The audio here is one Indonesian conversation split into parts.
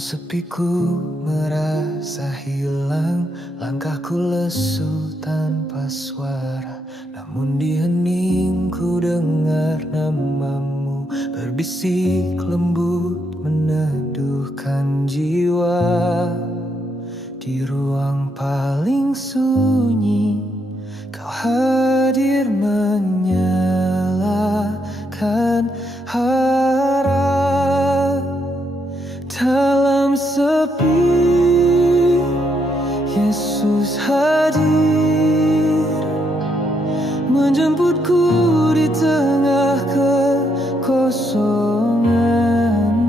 Sepiku merasa hilang, langkahku lesu tanpa suara. Namun di heningku dengar namamu berbisik lembut meneduhkan jiwa. Di ruang paling sunyi kau hadir menyalakan harap. Dalam sepi, Yesus hadir menjemputku di tengah kekosongan.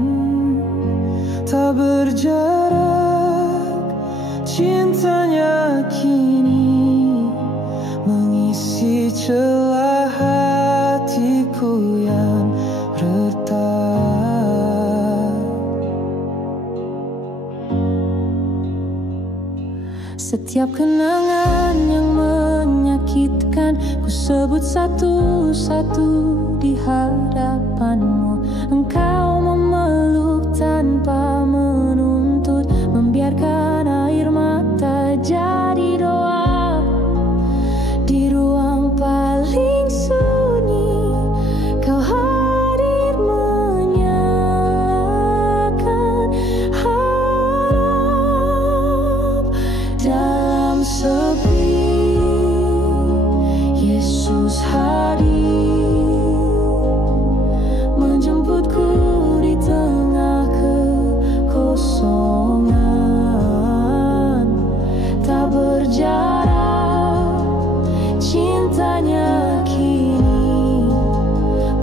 Tak berjarak, cintanya kini mengisi celah hatiku yang retak. Setiap kenangan yang menyakitkan ku sebut satu-satu di hadapanmu. Engkau memeluk tanpa menuntut, membiarkan air mata jadi doa. Di ruang paling sunyi kau hadir menyalakan harap. Dalam sepi, Yesus hadir menjemputku di tengah kekosongan. Tak berjarak, cintanya kini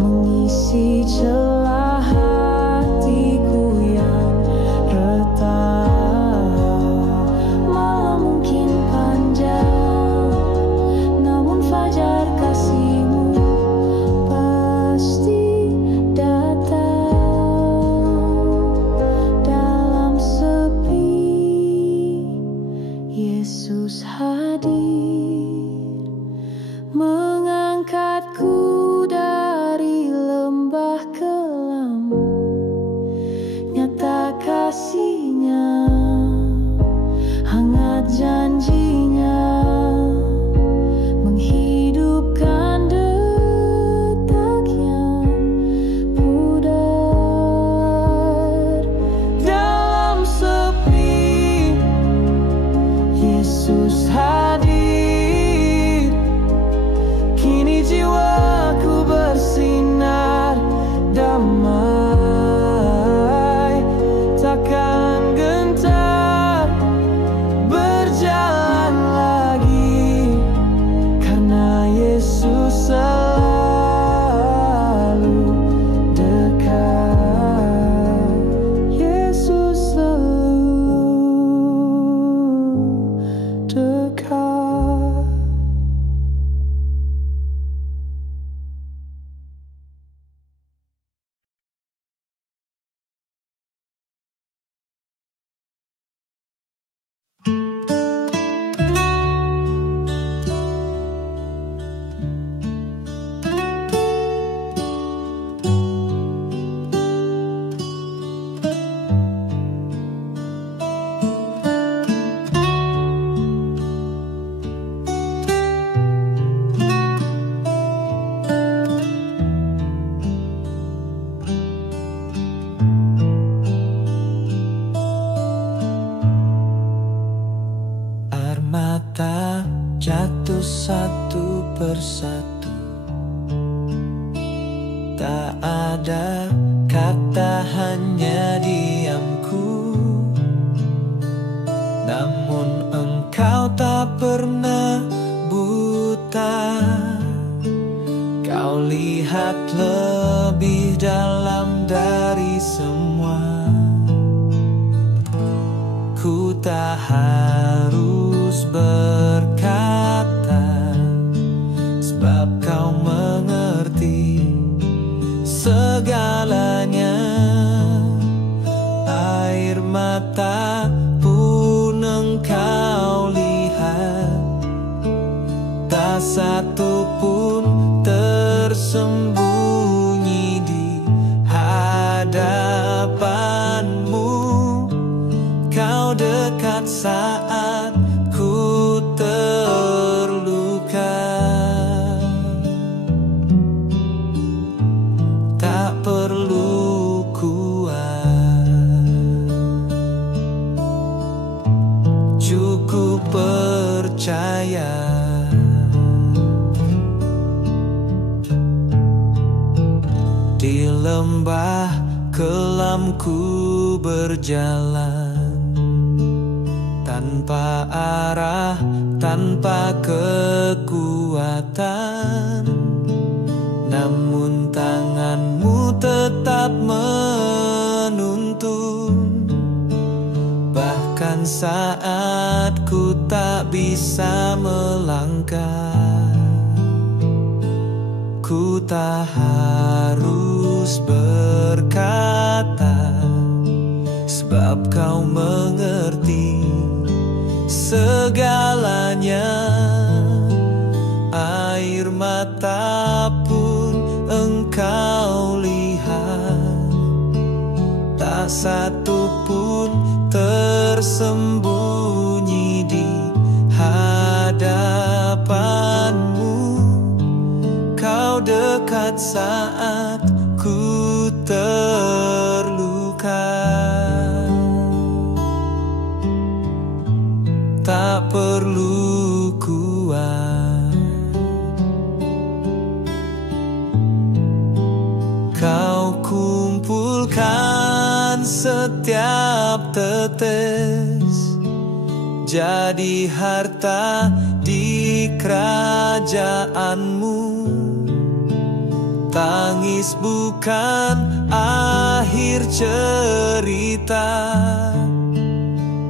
mengisi celah hatiku yang retak. Malam mungkin panjang, namun fajar kasihmu pasti datang. Dalam sepi, Yesus hadir mengangkatku dari lembah kelam. Nyata kasihnya, hangat janjinya, menghidupkan detak yang pudar. Dalam sepi, Yesus hadir. Kini jiwaku bersinar damai, takkan gentar berjalan lagi, karena Yesus selalu dekat. Yesus selalu dekat. Air mata jatuh satu persatu, tak ada kata, hanya diamku. Namun engkau tak pernah buta, kau lihat lebih dalam dari semua. Ku tak harus berkata, sebab kau mengerti segalanya. Air mata pun engkau lihat, tak satu pun tersembunyi di hadapanmu. saat ku terluka. Tak perlu kuat, cukup percaya. Di lembah kelam ku berjalan, tanpa arah, tanpa kekuatan. Namun tanganmu tetap menuntun. Bahkan saat ku tak bisa melangkah, ku tak harus berkata, sebab kau mengerti segalanya. Air mata pun engkau lihat, tak satu pun tersembunyi di hadapanmu. Kau dekat saat ku terluka. Tak perlu kuat, kau kumpulkan setiap tetes, jadi harta di kerajaanmu. Tangis bukan akhir cerita,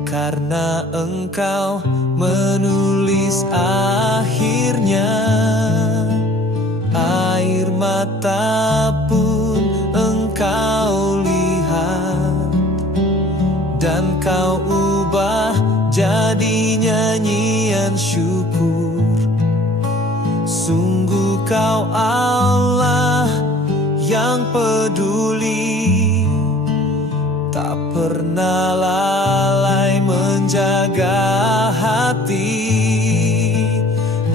karena engkau menulis akhirnya. Air mata pun engkau lihat, dan kau ubah jadi nyanyian syukur. Sungguh kau Allah yang peduli, tak pernah lalai menjaga hati.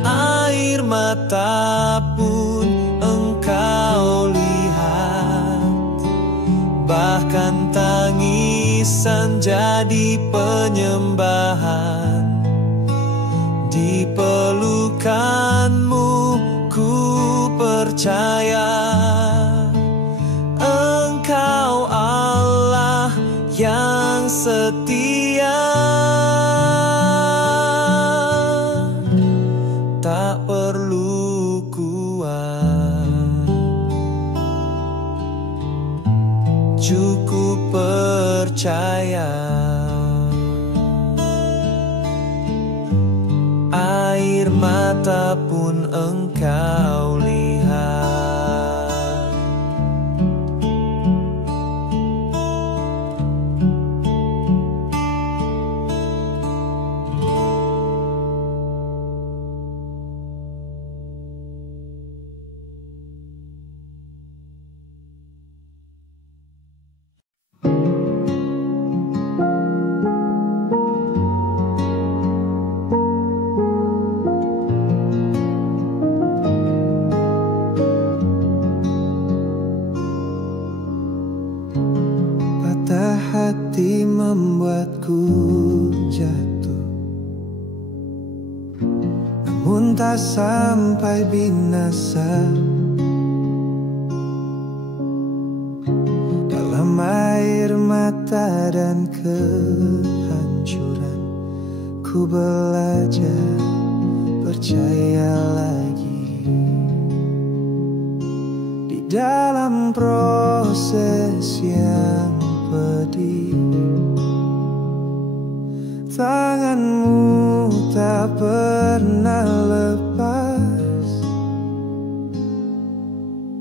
Air mata pun engkau lihat, bahkan tangisan jadi penyembahan. Di pelukanmu ku percaya, engkau Allah yang setia. Tak perlu kuat, cukup percaya. Air mata pun engkau lihat. Hati membuatku jatuh, namun tak sampai binasa. Dalam air mata dan kehancuran, ku belajar percaya lagi. Di dalam proses yang pedih, tanganmu tak pernah lepas.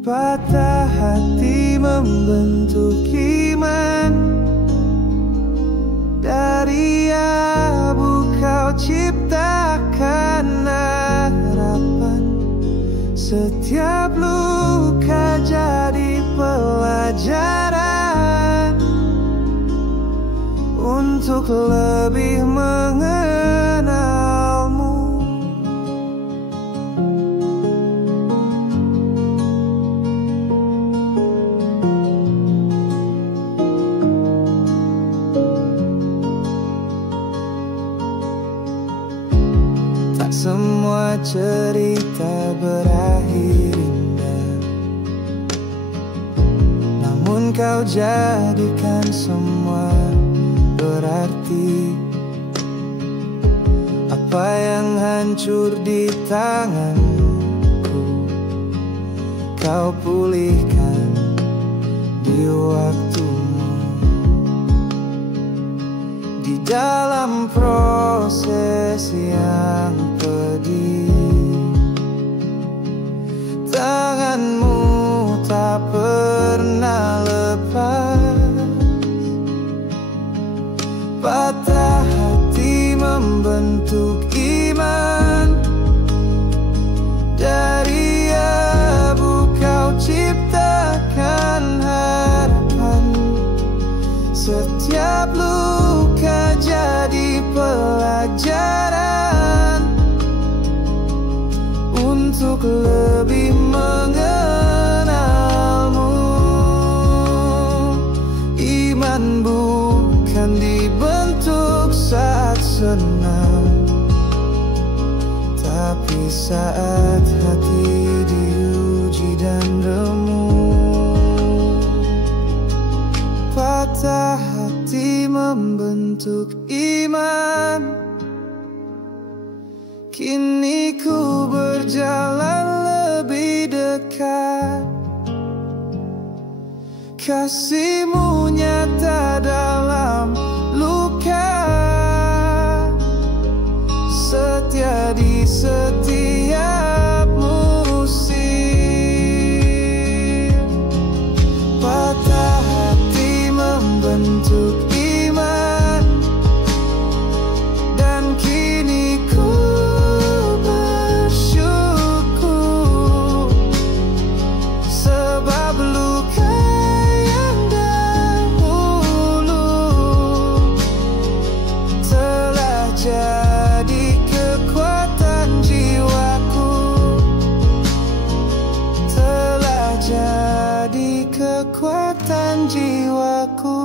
Patah hati membentuk iman, dari abu kau ciptakan harapan. Setiap luka jadi pelajaran untuk untuk lebih mengenalmu. Tak semua cerita berakhir indah, namun kau jadikan semua berarti. Apa yang hancur di tanganku, kau pulihkan di waktumu. Di dalam proses yang pedih, tanganmu tak pernah lepas. Patah hati membentuk iman, dari abu kau ciptakan harapan. Setiap luka jadi pelajaran untuk lebih mengenalmu. Iman bukan dibentuk saat senang, tapi saat hati diuji dan remuk. Patah hati membentuk iman, kini ku berjalan lebih dekat. Kasihmu nyata dalam luka, setia di setiap musim. Patah hati membentuk iman, dan kini ku bersyukur, sebab luka yang dahulu telah jadi kekuatan jiwaku, telah jadi kekuatan jiwaku.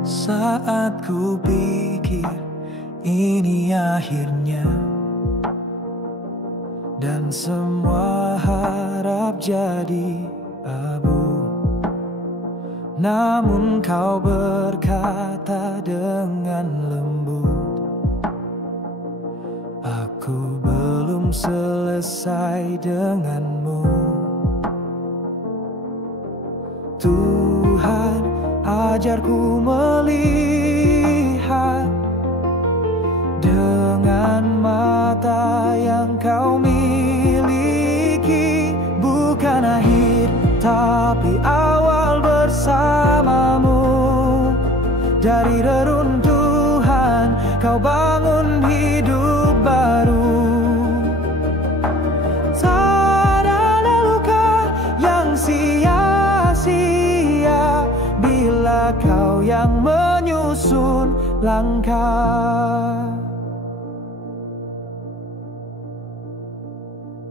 Saat ku pikir ini akhirnya, dan semua harap jadi abu, namun kau berkata dengan lembut, aku belum selesai denganmu. Tuhan, ajarku melihat dengan mata yang kau miliki, bukan akhir tapi awal bersamamu. Dari reruntuhan kau bangun hidup baru. Tak ada luka yang sia-sia bila kau yang menyusun langkah.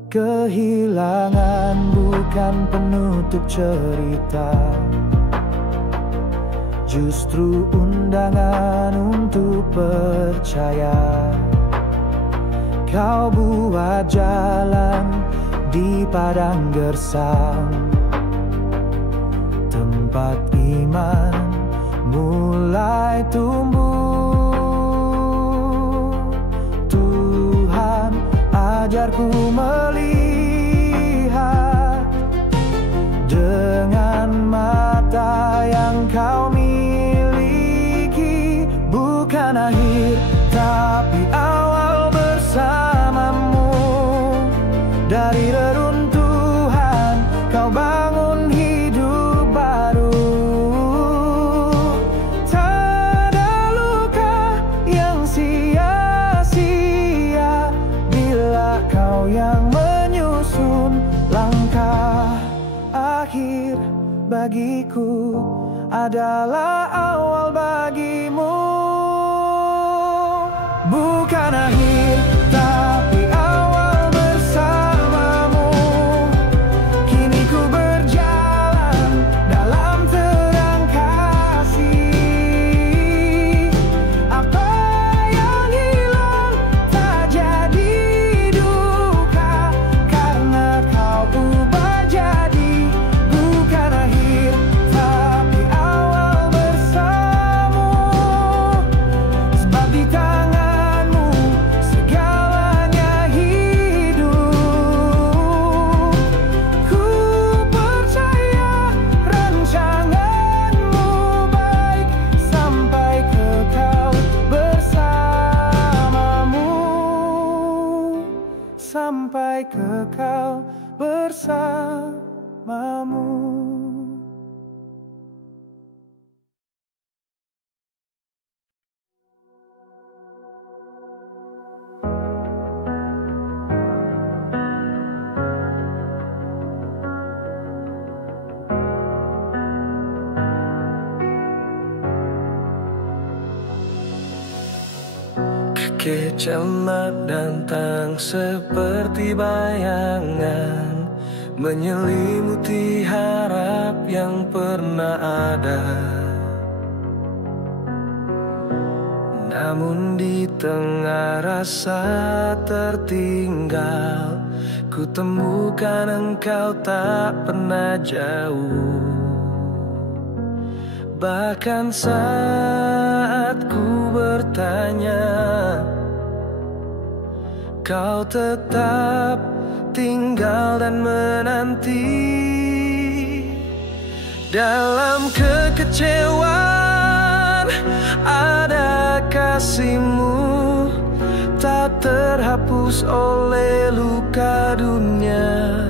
Kehilangan bukan penutup cerita, justru undangan untuk percaya. Kau buat jalan di padang gersang, tempat iman mulai tumbuh. Tuhan, ajarku melihat dengan mata yang kau miliki, bukan akhir tapi awal bersamamu. Dari reruntuhan kau bangun hidup baru. bagiku adalah awal bagimu. Bukan akhir, tapi awal bersamamu. Kini ku berjalan dalam terang kasih. Apa yang hilang tak jadi duka, karena kau ubah jadi. Bukan akhir, tapi awal bersamamu. Sebab di tanganmu segalanya hidup. Ku percaya rancanganmu baik, sampai kekal bersamamu. Sampai kekal bersamamu. Kecelakaan datang seperti bayangan, menyelimuti harap yang pernah ada. Namun di tengah rasa tertinggal, ku temukan engkau tak pernah jauh. Bahkan saat ku bertanya, kau tetap tinggal dan menanti. Dalam kekecewaan ada kasih-Mu, tak terhapus oleh luka dunia.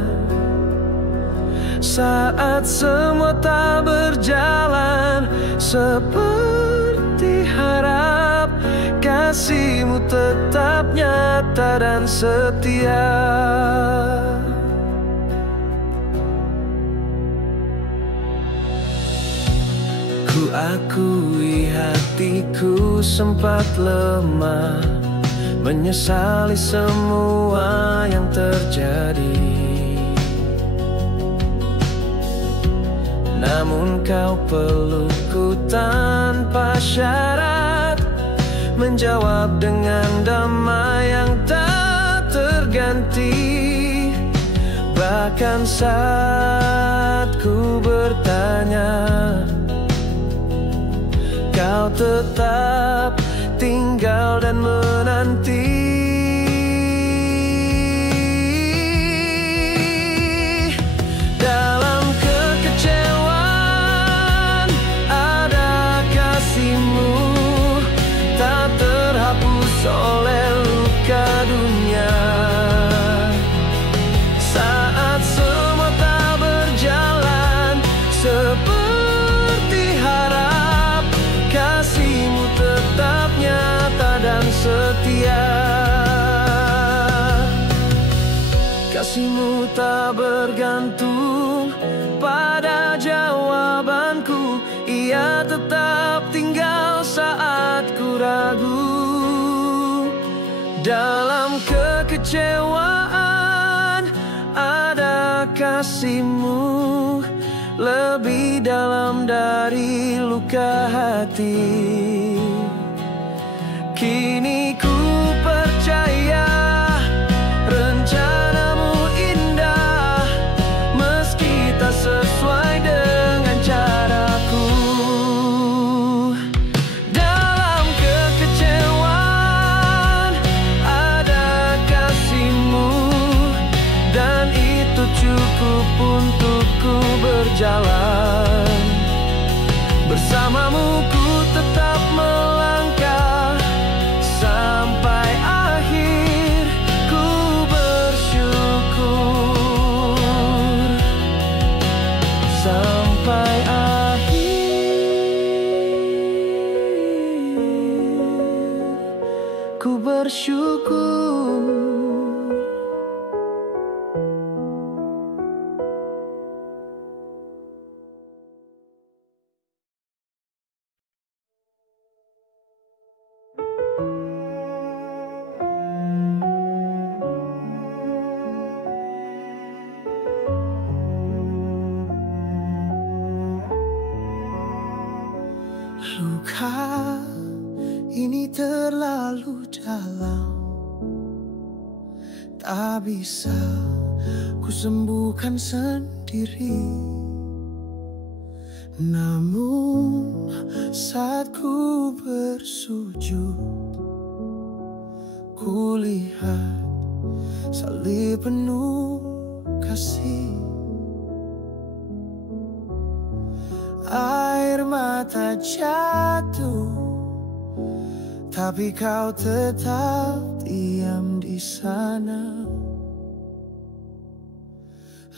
Saat semua tak berjalan seperti harap, kasih-Mu tetap nyata dan setia. Ku akui hatiku sempat lemah, menyesali semua yang terjadi. Namun kau pelukku tanpa syarat, menjawab dengan damai yang tak terganti. Bahkan saat ku bertanya, kau tetap tinggal dan menanti. Dalam kekecewaan ada kasih-Mu, tak terhapus oleh luka dunia. Saat semua tak berjalan seperti harap, kasih-Mu tetap nyata dan setia. Kasih-Mu tak bergantung pada jawabanku, Ia tetap tinggal saat ku ragu. Dalam kekecewaan ada kasih-Mu, lebih dalam dari luka hati. Kini ku percaya rencana-Mu indah, meski tak sesuai dengan caraku. Dalam kekecewaan ada kasih-Mu, dan itu cukup untuk ku berjalan. Bersama-Mu ku tetap melangkah sampai akhir. Ku bersyukur sampai akhir. Ku bersyukur. Luka ini terlalu dalam, tak bisa ku sembuhkan sendiri. Namun saat ku bersujud, ku lihat salib penuh kasih. Air mata jatuh, tapi kau tetap diam di sana.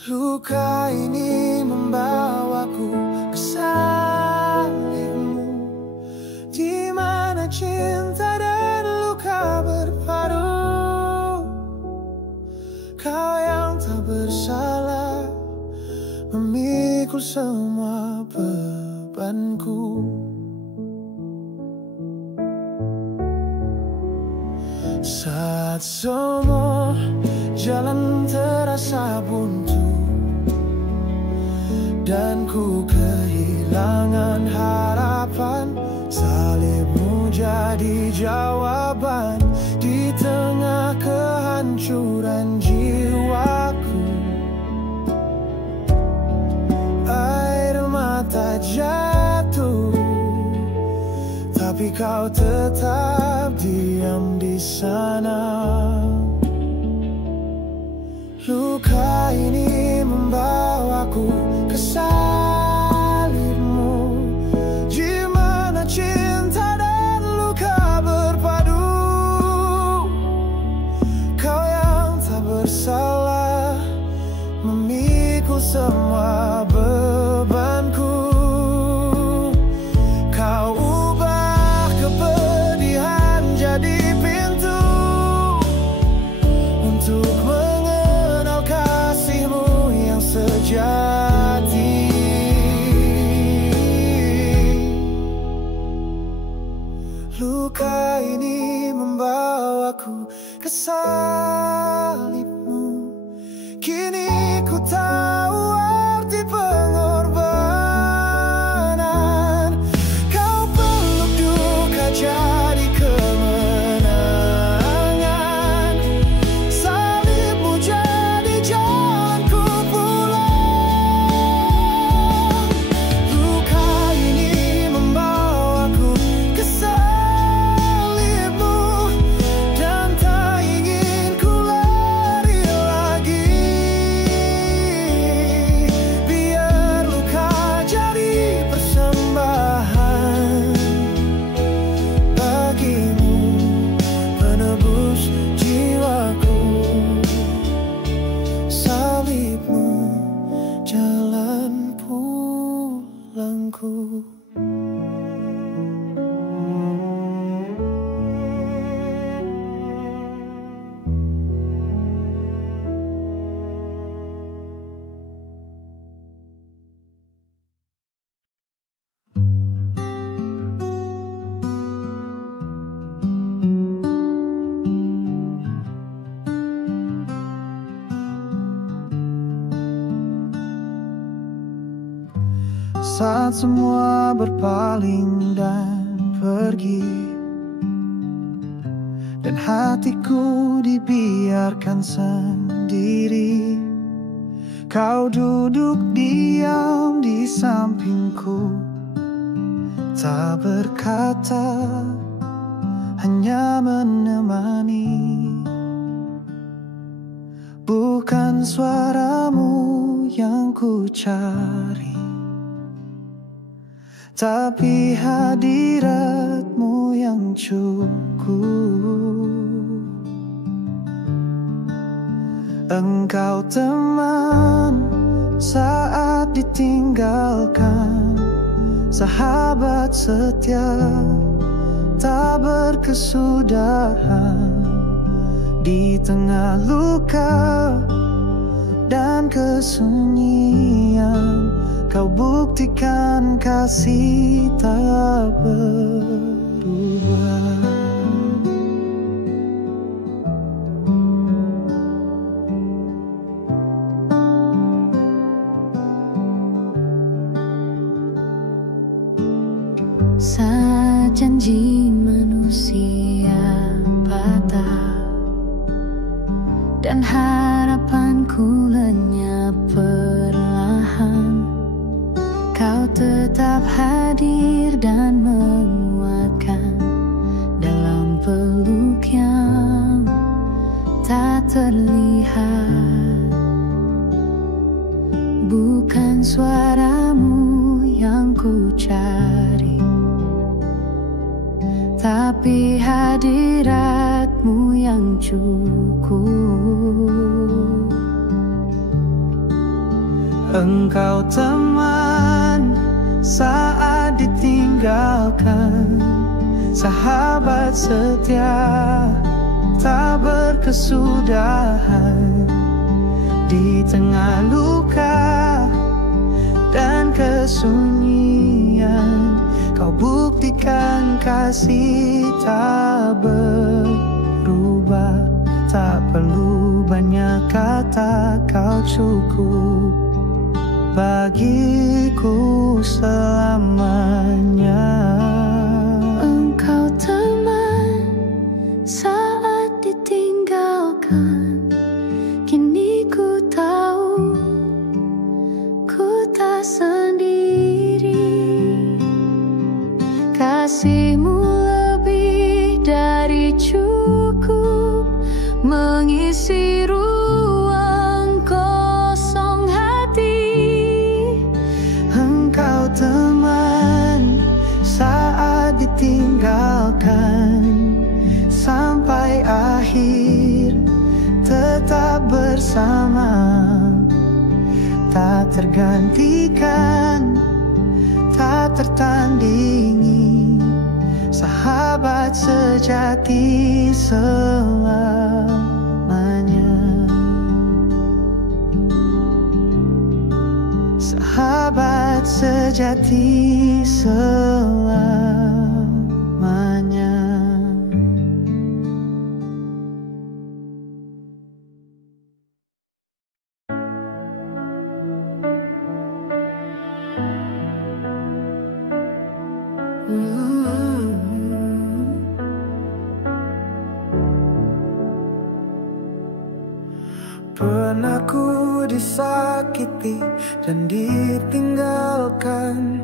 Luka ini membawaku ke salibmu, di mana cinta dan luka berpadu. Kau yang tak bersalah memikul semua bebanku. Saat semua jalan terasa buntu dan ku kehilangan harapan, salibmu jadi jawaban di tengah kehancuran jiwaku. Air mata jatuh, tapi kau tetap diam di sana. Luka ini membawaku ke salibmu, di mana cinta dan luka berpadu. Kau yang tak bersalah memikul semua bebanku. Kau ubah kepedihan jadi pintu untuk mengenal kasih-Mu yang sejati. Luka ini membawaku ke salib-Mu, kini ku tahu arti pengorbanan. Kau peluk duka jadi kemenangan, salib-Mu jadi jalanku pulang. Luka ini membawaku ke salib-Mu, dan tak ingin ku lari lagi. Biar luka jadi persembahan bagimu, penebus jiwaku. Salib-Mu jalan pulangku. Saat semua berpaling dan pergi, dan hatiku dibiarkan sendiri, kau duduk diam di sampingku, tak berkata, hanya menemani. Bukan suaramu yang ku cari, tapi hadirat-Mu yang cukup. Engkau teman saat ditinggalkan, sahabat setia tak berkesudahan. Di tengah luka dan kesunyian, kau buktikan kasih tak berubah. Saat janji manusia patah dan harapanku lenyap perlahan, kau tetap hadir dan menguatkan dalam peluk yang tak terlihat. Bukan suaramu yang ku cari, tapi hadiratmu yang cukup. Engkau teman saat ditinggalkan, sahabat setia tak berkesudahan. Di tengah luka dan kesunyian, kau buktikan kasih tak berubah. Tak perlu banyak kata, kau cukup bagiku selamanya. Engkau teman saat ditinggalkan, kini ku tahu ku tak sendiri. Kasihmu lebih dari cukup mengisi ruang kosong hati. Engkau teman saat ditinggalkan, sampai akhir tetap bersama. Tak tergantikan, tak tertandingi, sahabat sejati selamanya. Sahabat sejati selamanya. Pernah ku disakiti dan ditinggalkan,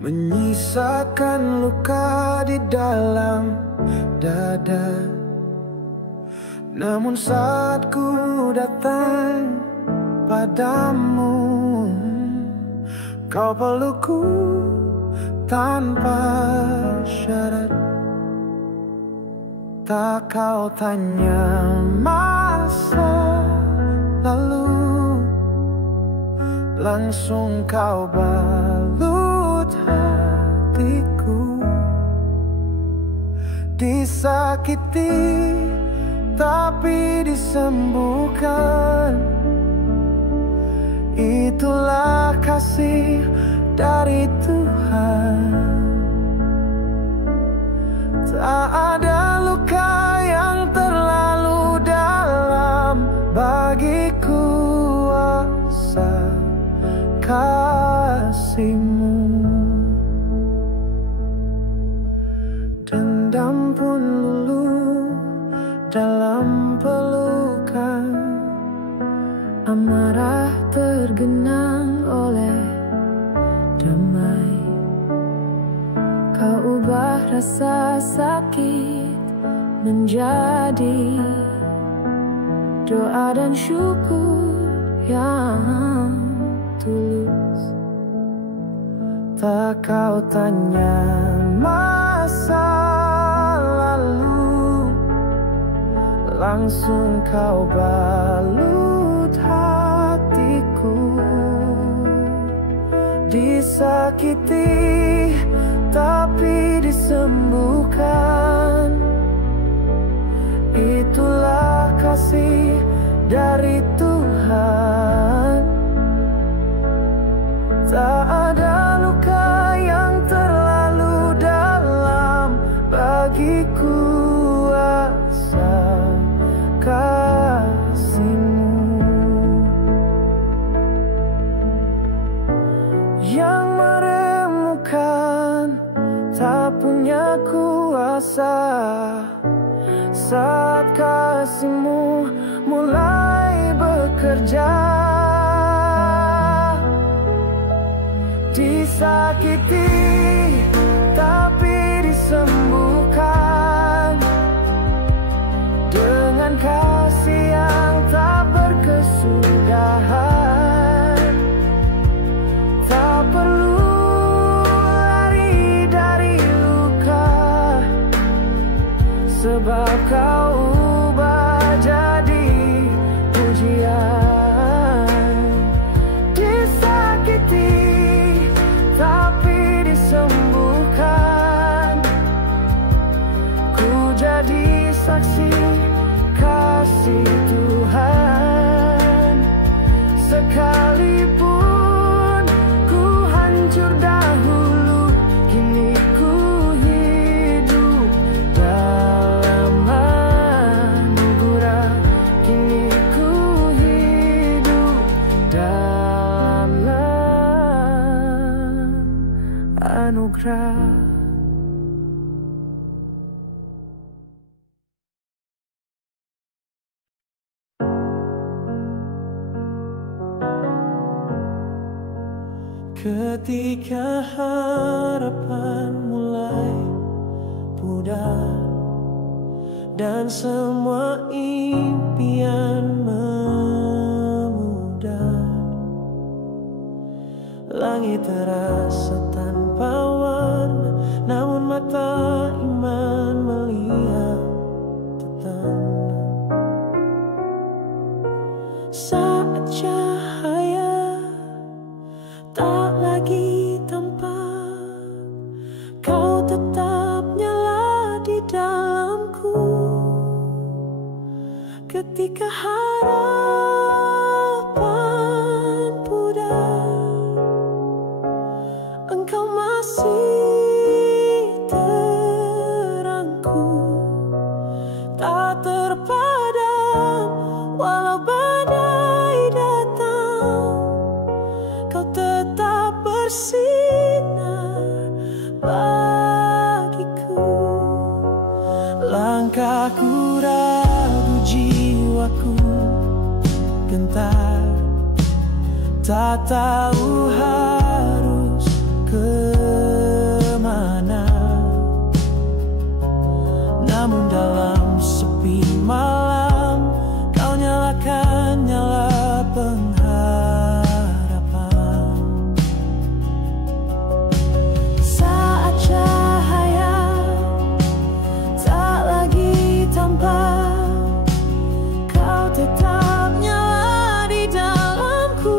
menyisakan luka di dalam dada. Namun saat ku datang padamu, kau pelukku tanpa syarat. Tak kau tanya masa lalu, langsung kau balut hatiku. Disakiti tapi disembuhkan, itulah kasih dari Tuhan. Tak ada luka yang terlalu dalam bagi kuasa kasih-Mu. Dendam pun luluh dalam pelukan, amarah tergenang oleh damai. Kau ubah rasa sakit menjadi doa dan syukur yang tulus. Tak kau tanya masa lalu, langsung kau balut hatiku. Disakiti tapi disembuhkan, itulah kasih dari Tuhan. Tak ada luka yang terlalu dalam bagi kuasa kasih-Mu, yang meremukan tak punya kuasa. Saat kasih-Mu mulai bekerja, disakiti tapi disembuhkan dengan kasih yang tak berkesudahan. Tak perlu lari dari luka, sebab Kau ubah jadi pujian. Disakiti tapi disembuhkan, ku jadi saksi kasih Tuhan. Sekalipun ku hancur dahulu, kini ku hidup dalam anugerah. Kini ku hidup dalam anugerah. Ketika harapan mulai pudar dan semua impian memudar, langit terasa tanpa warna, namun mata iman melihat tanda. Saat cahaya tak lagi tampak, Kau tetap nyala di dalamku. Ketika harapan pudar, Engkau masih terangku, tak terpadam walau badai datang. Kau tetap bersinar bagiku. Langkahku ragu, jiwaku gentar, tak tahu harus kemana. Namun dalam sepi malam, Kau nyalakan nyala pengharapan. Saat cahaya tak lagi tampak, Kau tetap nyala di dalamku.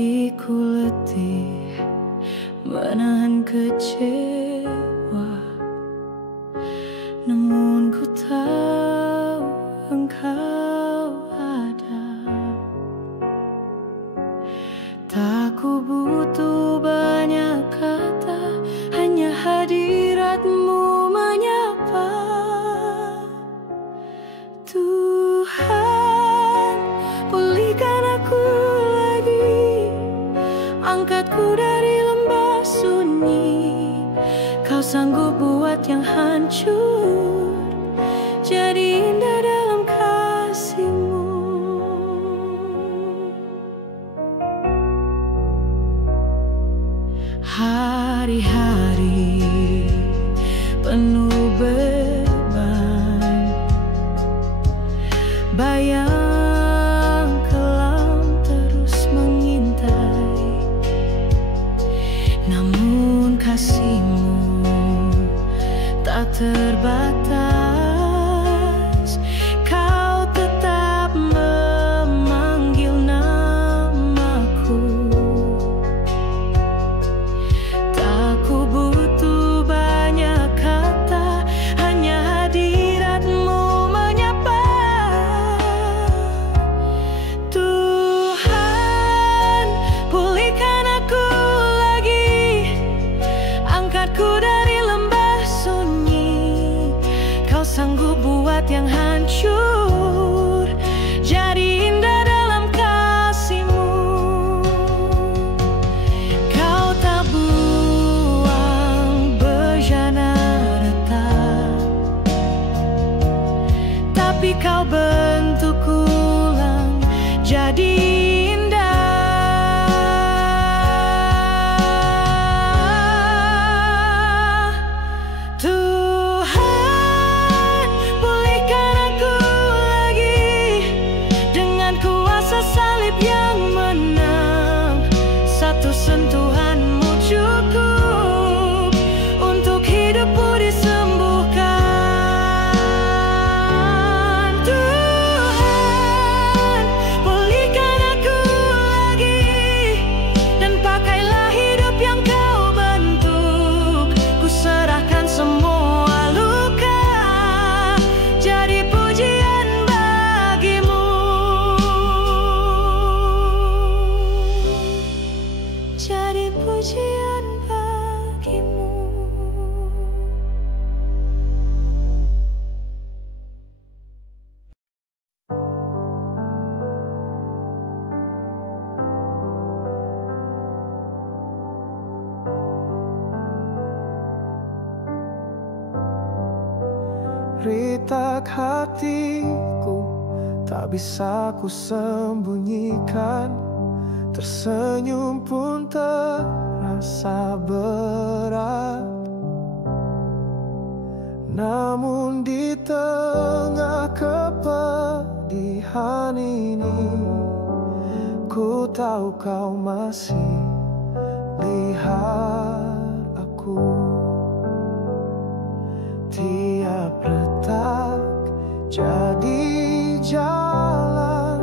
hatiku letih menahan kecewa, namun ku tahu engkau ada. Tak ku butuh banyak kata, hanya hadiratmu menyapa. Tuhan, pulihkan aku lagi, angkatku dari lembah sunyi. Kau sanggup buat yang hancur jadi indah dalam kasih-Mu. Hari-hari penuh beban, bayang kelam terus mengintai, namun kasih-Mu tak terbatas. Kau tetap memanggil namaku. Tak ku butuh banyak kata, hanya hadirat-Mu menyapa. Tuhan, pulihkan aku lagi, angkatku dari lembah sunyi. Kau sanggup buat yang hancur jadi indah dalam kasih-Mu. Kau tak buang bejana retak, tapi Kau bentuk ulang jadi indah. Tuhan, pulihkan aku lagi, dengan kuasa salib yang menang. Satu sentuhan-Mu cukup untuk hidupku disembuhkan. Tuhan, pulihkan aku lagi, dan pakailah hidup yang Kau bentuk. Ku serahkan semua luka jadi pujian bagi-Mu, jadi pujian bagi-Mu. Ritak hatiku tak bisa ku sembunyikan, tersenyum pun terasa berat. Namun di tengah kepedihan ini, ku tahu Kau masih lihat aku. Tiap retak jadi jalan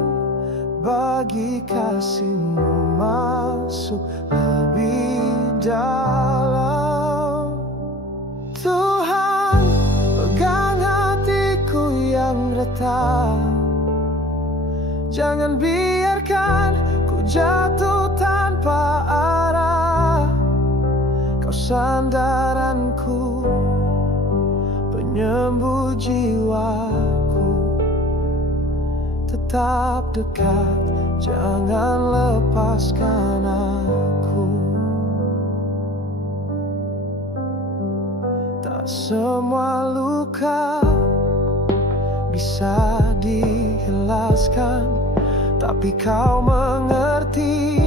bagi kasih-Mu masuk lebih dalam. Tuhan, pegang hatiku yang retak, jangan biarkan ku jatuh tanpa arah. Kau sandaranku, penyembuh jiwaku. Tetap dekat, jangan lepaskan aku. Tak semua luka bisa dijelaskan, tapi Kau mengerti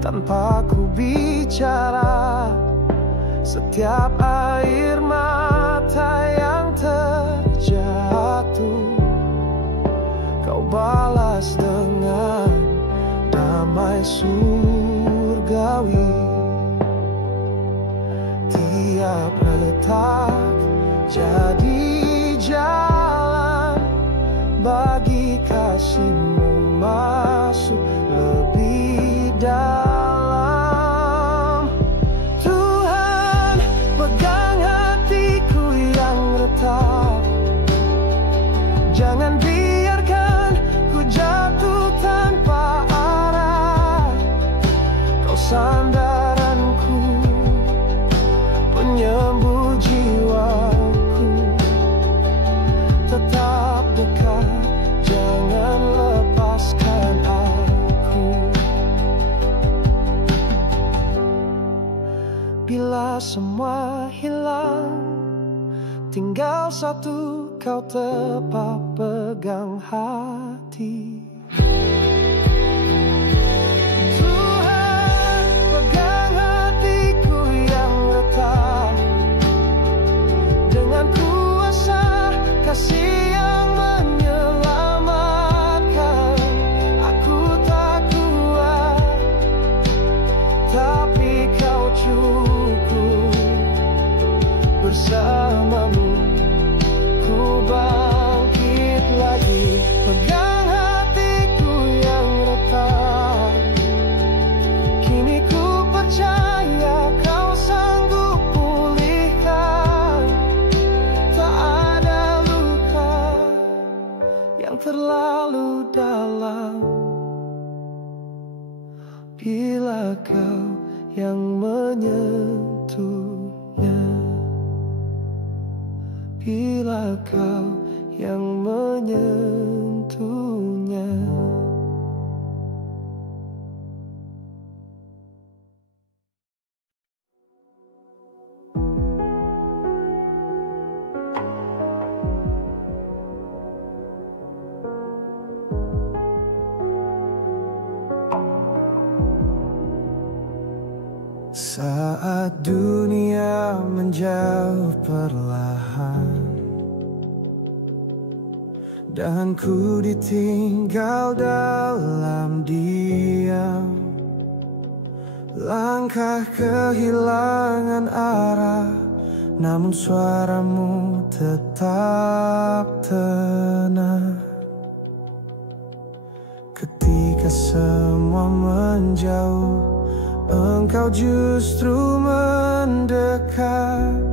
tanpa ku bicara. Setiap air mata yang terjatuh, Kau balas dengan damai surgawi. Tiap retak jadi jalan bagi kasih-Mu masuk lebih Setelah semua hilang, tinggal satu kau tepat pegang hati. Tuhan, pegang hatiku yang retak dengan kuasa kasih yang menyelamatkan. Aku tak kuat, tapi kau cukup. Bersamamu ku bangkit lagi. Pegang hatiku yang retak, kini ku percaya kau sanggup pulihkan. Tak ada luka yang terlalu dalam bila kau yang menyentuhnya. Bila kau yang menyentuhnya. Saat dunia menjauh perlahan dan ku ditinggal dalam diam, langkah kehilangan arah, namun suaramu tetap tenang. Ketika semua menjauh, engkau justru mendekat.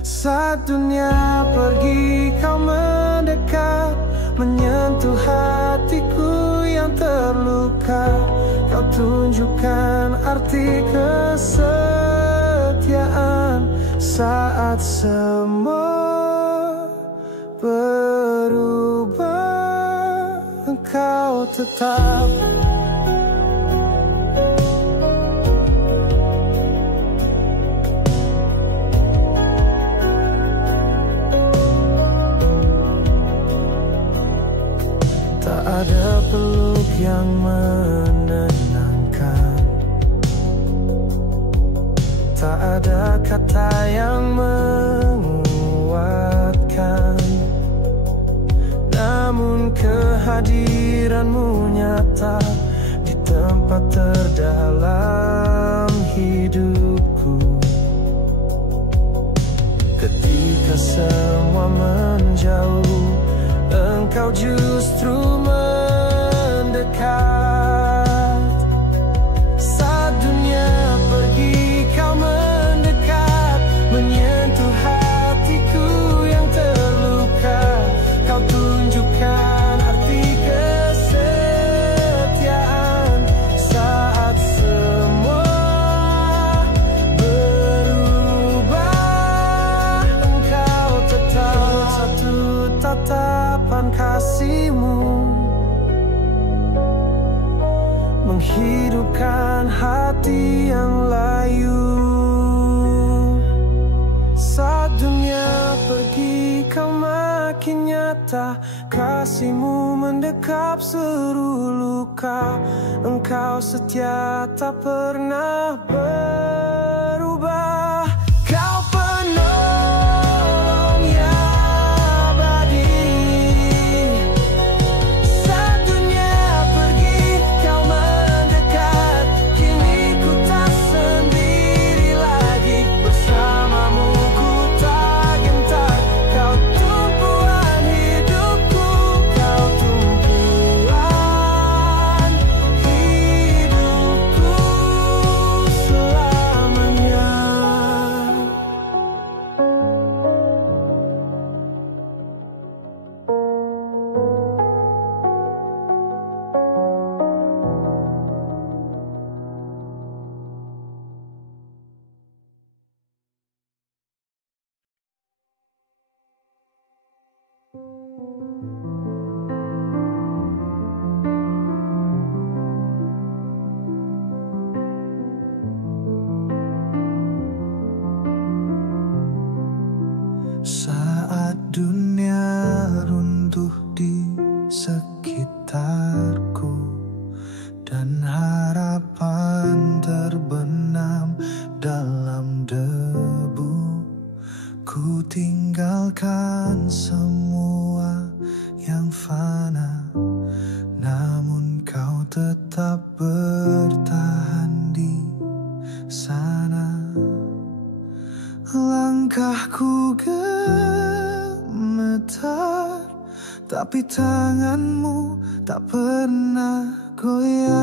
Saat dunia pergi, kau mendekat, menyentuh hatiku yang terluka. Kau tunjukkan arti kesetiaan. Saat semua berubah, engkau tetap. Ada peluk yang menenangkan, tak ada kata yang menguatkan, namun kehadiranmu nyata di tempat terdalam hidupku. Ketika semua menjauh, engkau justru mendekat. Saat dunia pergi, kau mendekat, menyentuh hatiku yang terluka. Kau tunjukkan arti kesetiaan. Saat semua berubah, engkau tetap. Satu tatapan kasih-Mu menghidupkan hati yang layu. Saat dunia pergi, kau makin nyata, kasih-Mu mendekap seluruh luka. Engkau setia, tak pernah berubah. Kau penolong yang abadi. Saat dunia pergi, kau mendekat, kini ku tak sendiri lagi. Bersamamu ku tak gentar. Kau tumpuan hidupku, kau tumpuan hidupku selamanya. Saat dunia runtuh di sekitarku dan harapan terbenam dalam debu, ku tinggalkan semua yang fana, namun kau tetap bertahan di sana. Langkahku gemetar, tapi tanganmu tak pernah goyah.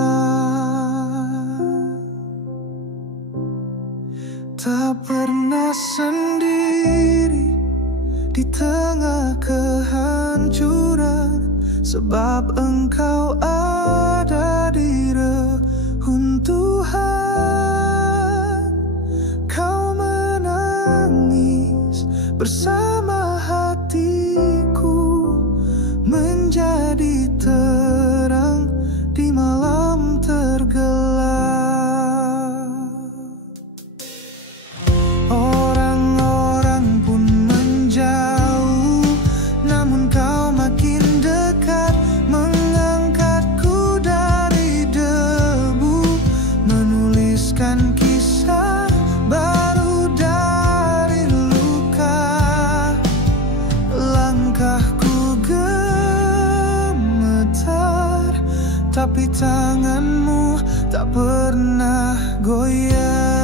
Tak pernah sendiri di tengah kehancuran, sebab Engkau ada di reruntuhan. Kau menangis bersama hatiku, menjadi terang di malam tergelap. Orang-orang pun menjauh, namun kau makin dekat, mengangkatku dari debu, menuliskan kisah baru dari luka. Langkahku gemetar, tapi tanganmu tak pernah goyah.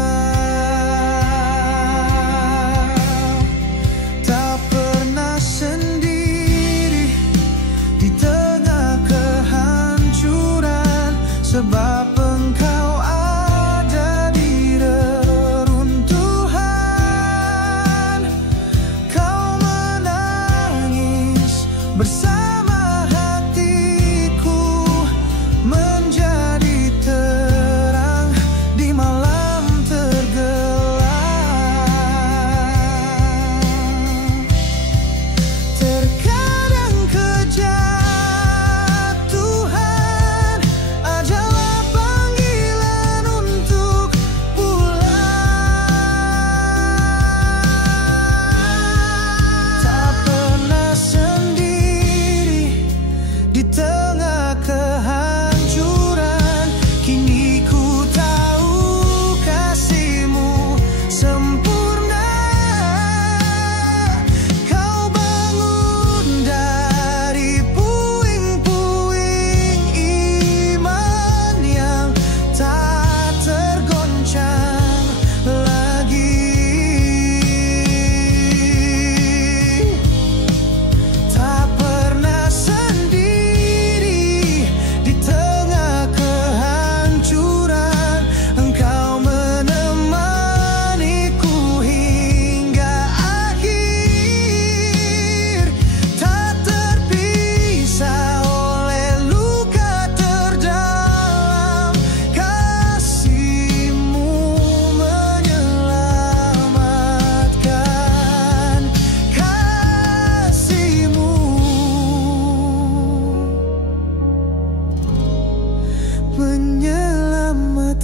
Tak pernah sendiri di tengah kehancuran, sebab Engkau ada di reruntuhan. Kau menangis bersama hatiku, menjadi terang di malam tergelap. Terkadang kejatuhan adalah panggilan untuk pulang. Tak pernah sendiri di tengah kehancuran, kini ku tahu kasih-Mu sempurna. Kau bangun dari puing-puing iman yang tak tergoncang lagi. Tak pernah sendiri di tengah kehancuran, Engkau menemaniku hingga akhir. Tak terpisah oleh luka terdalam, kasih-Mu menyelamatkan. Kasih-Mu menyelamatkan.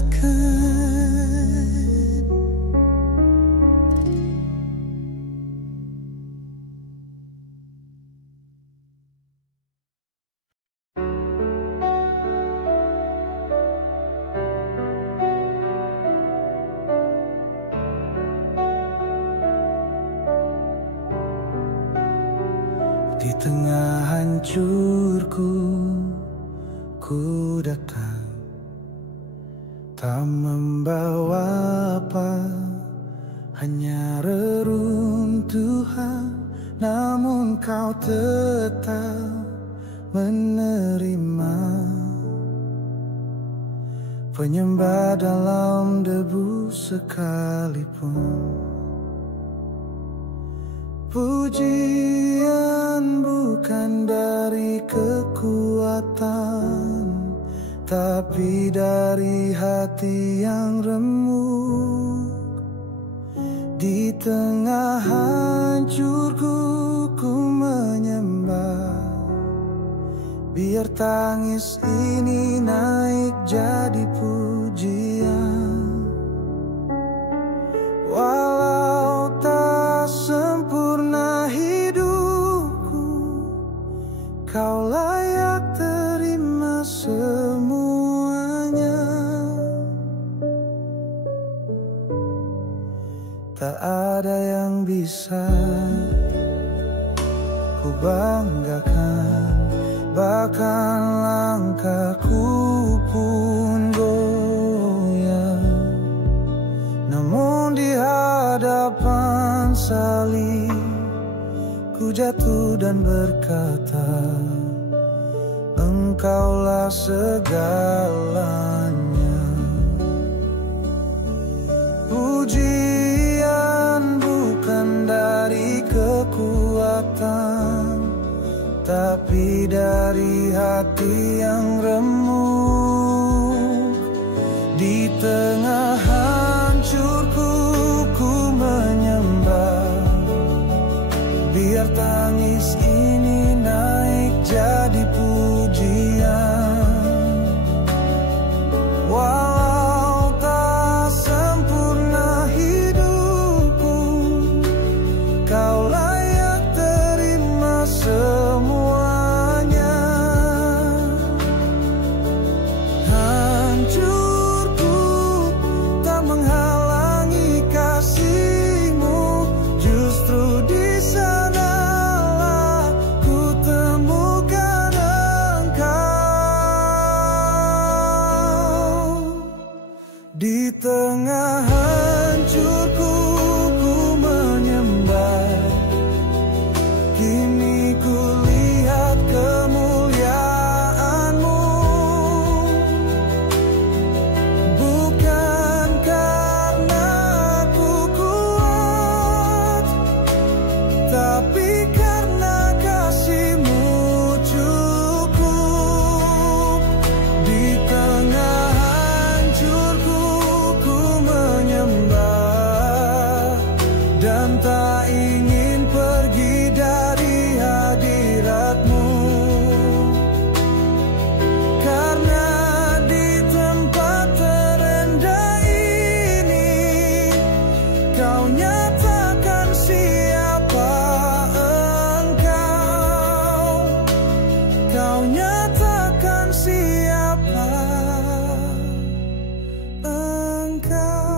Di tengah hancurku, ku datang, tak membawa apa, hanya reruntuhan, namun Kau tetap menerima. Penyembah dalam debu sekalipun, pujian bukan dari kekuatan, tapi dari hati yang remuk. Di tengah hancurku, ku menyembah. Biar tangis ini naik jadi pujian. Walau tak sempurna hidup ku banggakan, bahkan langkahku pun goyang. Namun di hadapan salib ku jatuh dan berkata, Engkaulah segalanya. Pujian bukan dari kekuatan, tapi dari hati yang remuk. Di tengah hancurku ku menyembah, biar tangis ini naik jadi pujian. Walau tak sempurna hidupku, Kau layak terima semuanya. Hancurku tak menghalangi kasih-Mu, justru di sanalah ku temukan Engkau. Di tengah hancurku ku menyembah, kini ku lihat kemuliaan-Mu. Bukan karena aku kuat, tapi karena kasih-Mu cukup. Di tengah hancurku ku menyembah, dan tak ingin pergi dari hadirat-Mu. Karena di tempat terendah ini Kau nyatakan siapa Engkau. Kau nyatakan siapa Engkau.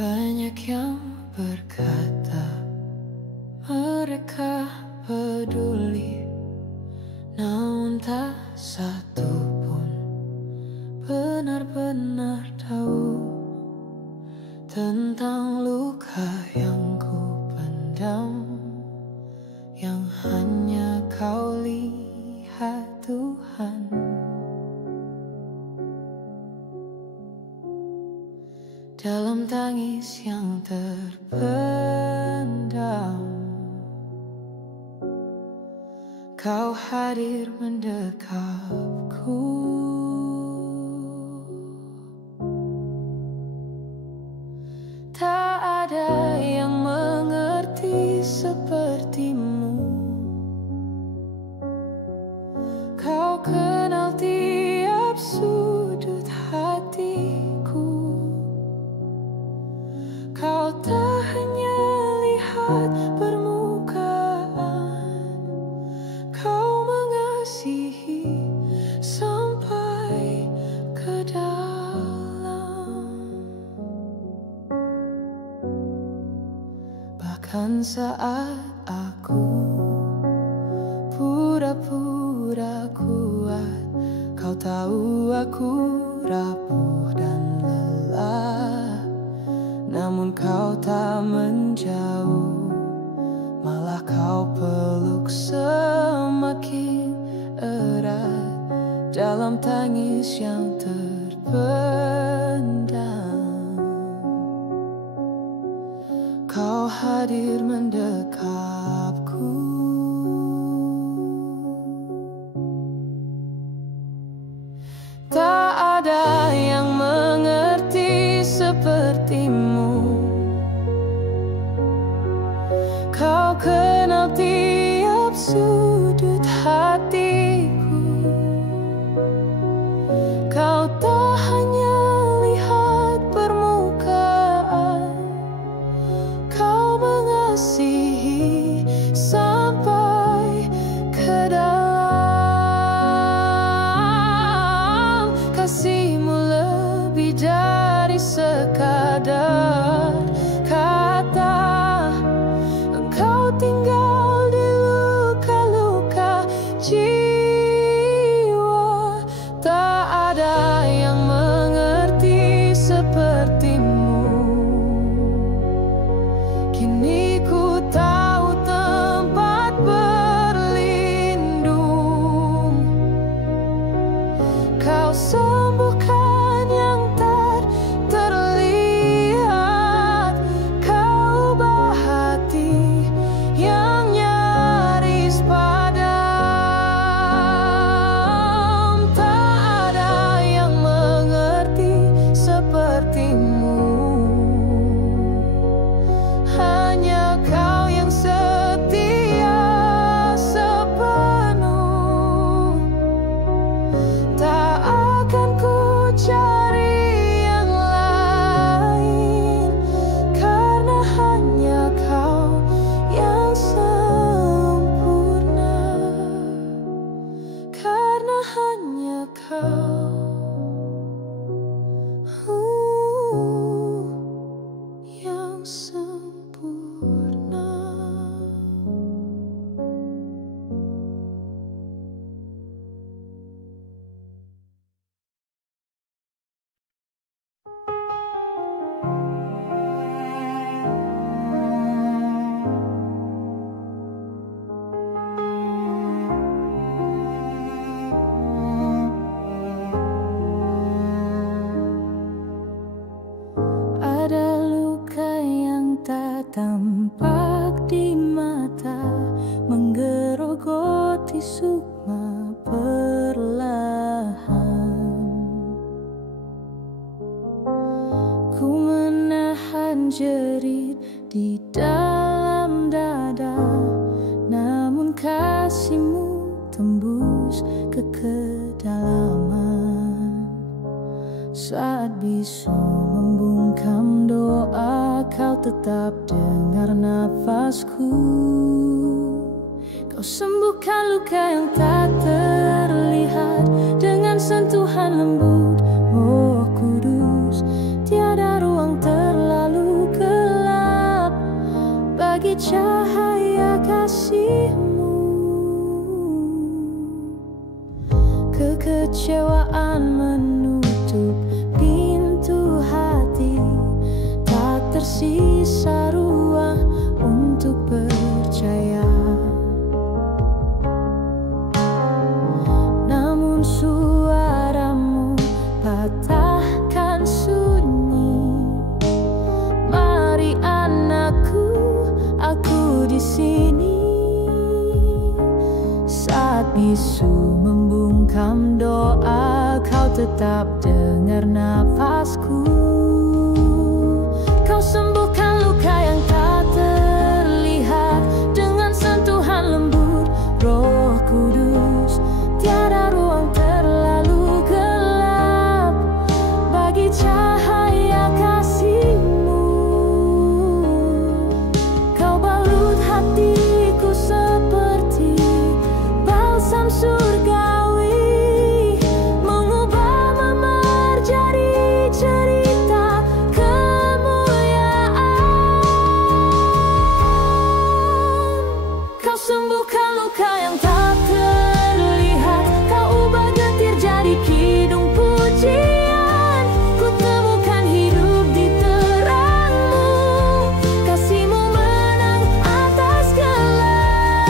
Banyak yang berkata mereka peduli, namun tak satu pun benar-benar tahu tentang luka yang ku pendam, yang hanya Kau lihat Tuhan. Dalam tangis yang terpendam, Kau hadir mendekapku. Tak ada yang mengerti seperti-Mu. Kau kenal tiap sudut hatiku. Kau tak hanya lihat permukaan, Kau mengasihi sampai ke dalam. Bahkan saat aku pura-pura kuat, Kau tahu aku rapuh dan lelah. Namun Kau tak menjauh, malah Kau peluk semakin erat. Dalam tangis yang terpendam, Kau hadir mendekapku. Tak ada yang mengerti seperti-Mu. Kau kenal tiap sudut hatiku. kau sembuhkan yang tak terlihat. Kau ubah hati yang nyaris padam. Tak ada yang mengerti sepertimu. Hanya kau yang setia sepenuh. Tak akan ku cari yang lain, karena hanya kau yang sempurna. Karena hanya kau yang sempurna. Ada luka yang tak tampak di mata, menggerogoti sukma perlahan. Ku menahan jerit di dalam dada, namun kasihmu tembus ke kedalaman. Saat bisu membungkam doa, kau tetap dengar nafasku. Kau sembuhkan luka yang tak terlihat dengan sentuhan lembut, Roh Kudus. Tiada ruang terlalu gelap bagi cahaya kasih-Mu. Kekecewaan menutup pintu hati, tak tersisa ruang untuk percaya. Namun suaramu patahkan sunyi. Mari anakku, aku di sini. Saat bisu membungkam doa, kau tetap dengar nafasku. Kau sembuhkan luka yang tak terlihat dengan sentuhan lembut, Roh Kudus. Tiada ruang terlalu gelap bagi cahaya kasih-Mu. Kau balut hatiku seperti balsam surgawi, mengubah memar jadi cerita kemuliaan. Kau sembuhkan luka yang tak terlihat, kau ubah getir jadi kidung pujian. Ku temukan hidup di terang-Mu, kasih-Mu menang atas gelap.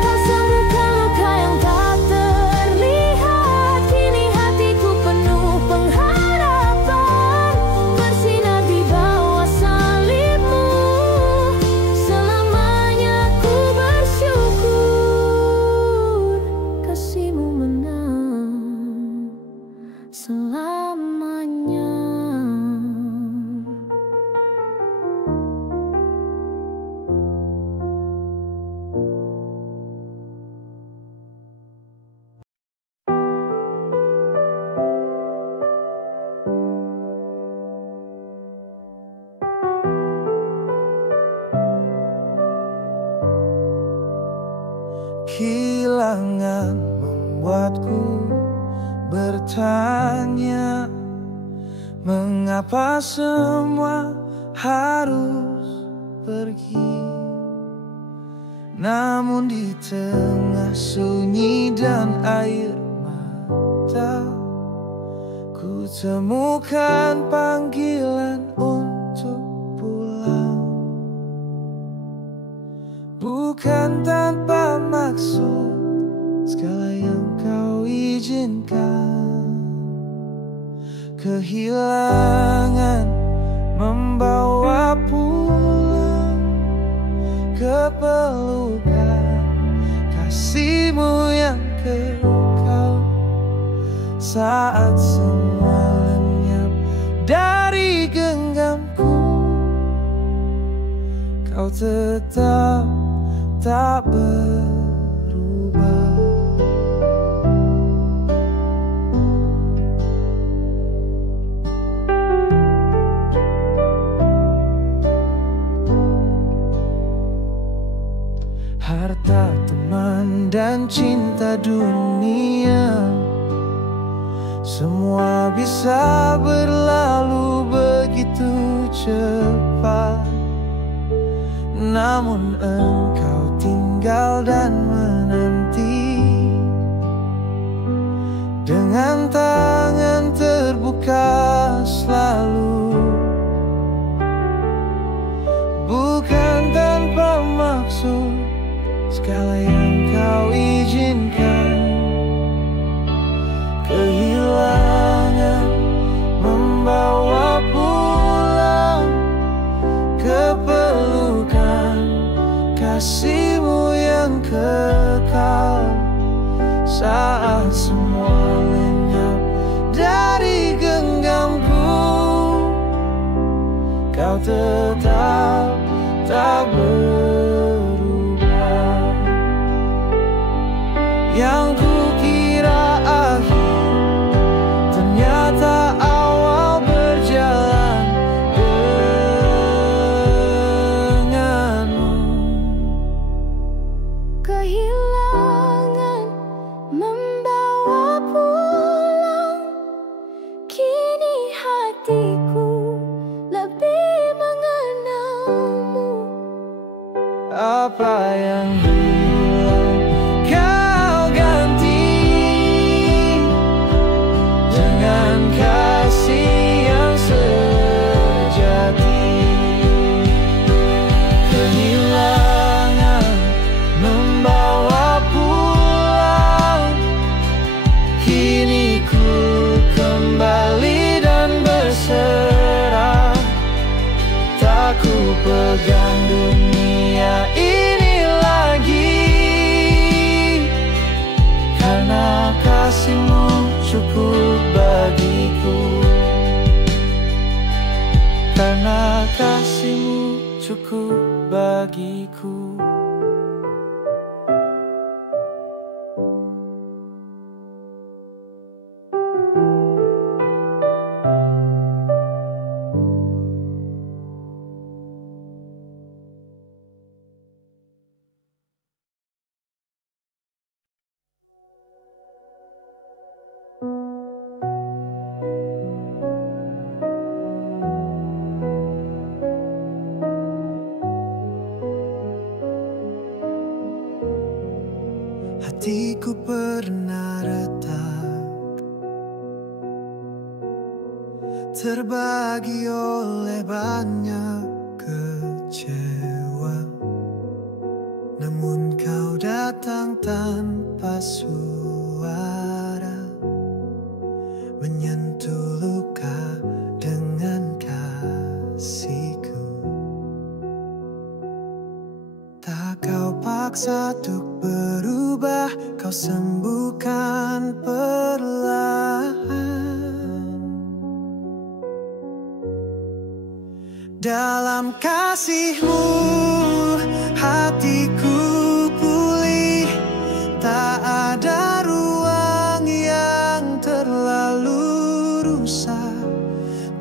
Kau sembuhkan luka yang tak terlihat, kini hatiku penuh pengharapan, bersinar di bawah salib-Mu. Selamanya ku bersyukur, kasih-Mu menang selamanya. Kehilangan membuatku bertanya, mengapa semua harus pergi? Namun di tengah sunyi dan air mata, ku temukan panggilan untuk pulang. Bukan tanpa maksud, segala yang kau izinkan kehilangan membawa pulang ke pelukan kasihmu yang kekal. Saat semua lenyap dari genggamku, kau tetap tak berubah. Harta, teman, dan cinta dunia semua bisa berlalu begitu cepat. Namun engkau tinggal dan menanti dengan tangan terbuka selalu. Bukan tanpa maksud segala yang kau izinkan, kehilangan membawa pulang ke pelukan kasihmu yang kekal. Saat semua lenyap dari genggamku, kau tetap tak berubah. Yang kukira akhir ternyata awal berjalan denganmu. Kehilangan membawa pulang, kini hatiku lebih mengenalmu. Apa yang hilang kau ganti dengan kasih yang sejati. Kehilangan membawa pulang, kini ku kembali dan berserah. Tak ku pegang dunia ini lagi, karena kasihmu cukup bagiku. Karena kasihmu cukup bagiku. Hatiku pernah retak, terbagi oleh banyak kecewa. Namun kau datang tanpa suara, menyentuh luka dengan kasihku. Tak kau paksa untuk berubah, kau sembuhkan perlahan. Dalam kasihmu hatiku pulih, tak ada ruang yang terlalu rusak.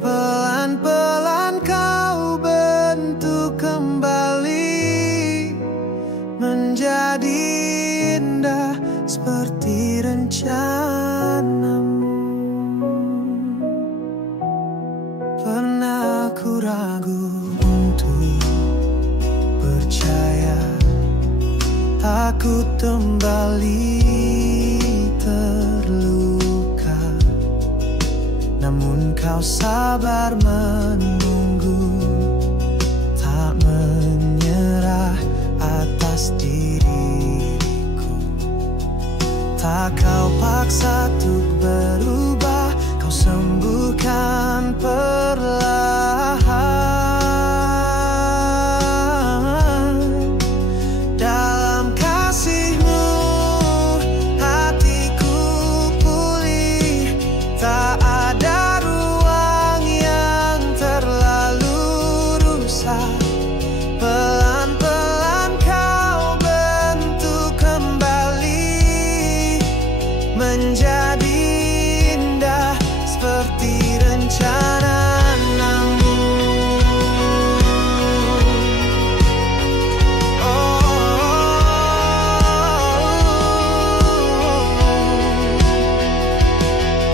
Pelan-pelan kau bentuk kembali menjadi indah seperti rencanamu. Pernah ku ragu untuk percaya, takut kembali terluka. Namun kau sabar menunggu, tak menyerah atas diriku. Tak kau paksa untuk berubah, kau sembuhkan perlahan. Dalam kasih-Mu hatiku pulih, tak ada ruang yang terlalu rusak. Pelan-pelan Kau bentuk kembali menjadi indah seperti rencana-Mu.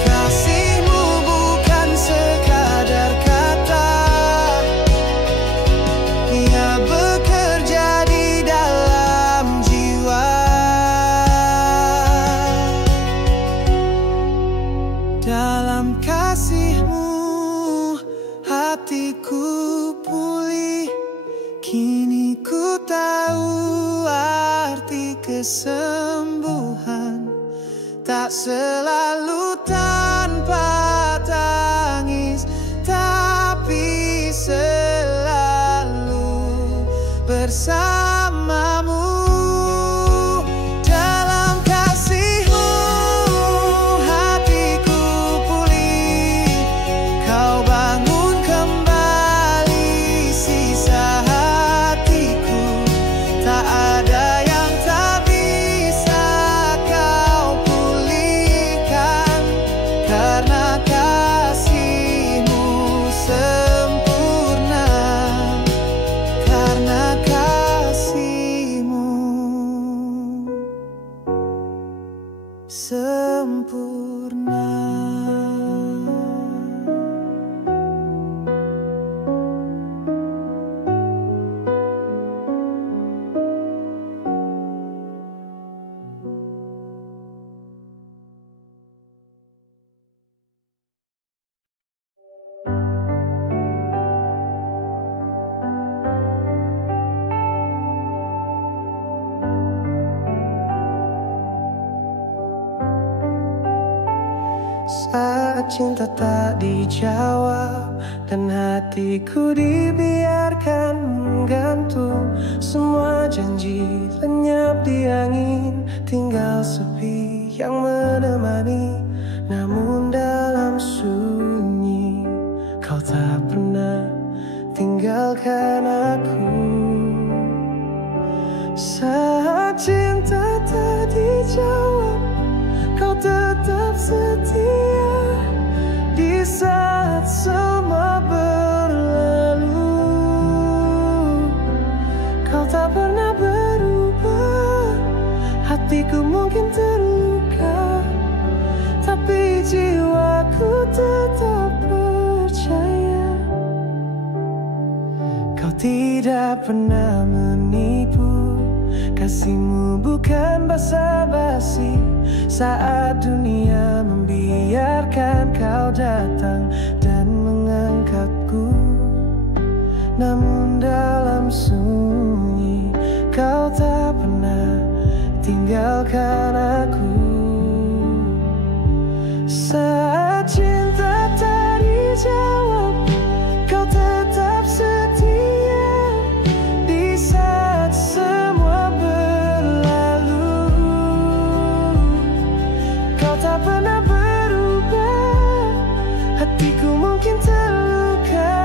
Kasih-Mu bukan sekadar kata, Ia bekerja di dalam jiwa. Dalam kasih-Mu hatiku pulih, kini ku tahu arti kesembuhan. Tak selalu tanpa tangis, tapi selalu bersama-Mu. Dalam kasih-Mu hatiku pulih, Kau bangun kembali sisa hatiku. Tak ada yang tak bisa Kau pulihkan, karena kasih-Mu sempurna. Karena kasih-Mu sempurna. Saat cinta tak dijawab dan hatiku dibiarkan menggantung, semua janji lenyap di angin, tinggal sepi yang menemani. Namun dalam sunyi Kau tak pernah tinggalkan aku. Saat cinta tak dijawab, Kau tetap setia. Di saat semua berlalu, Kau tak pernah berubah. Hatiku mungkin terluka, tapi jiwaku tetap percaya. Kau tidak pernah menipu, kasih-Mu bukan basa-basi. Saat dunia membiarkan, Kau datang dan mengangkatku. Namun dalam sunyi Kau tak pernah tinggalkan aku. Saat cinta tak dijawab, Kau tetap setia. Di saat semua berlalu, Kau tak pernah berubah. Hatiku mungkin terluka,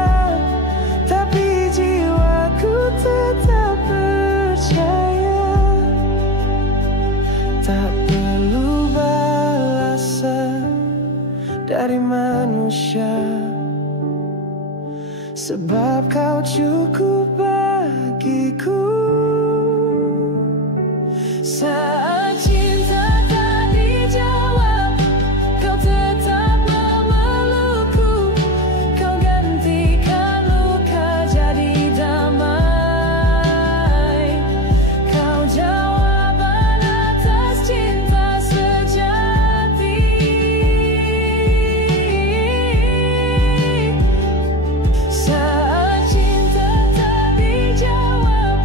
tapi jiwaku tetap percaya. Tak perlu balasan dari manusia, sebab Kau cukup bagiku. Saat cinta tak dijawab, Kau tetap memelukku. Kau gantikan luka jadi damai. Kau jawaban atas cinta sejati. Saat cinta tak dijawab,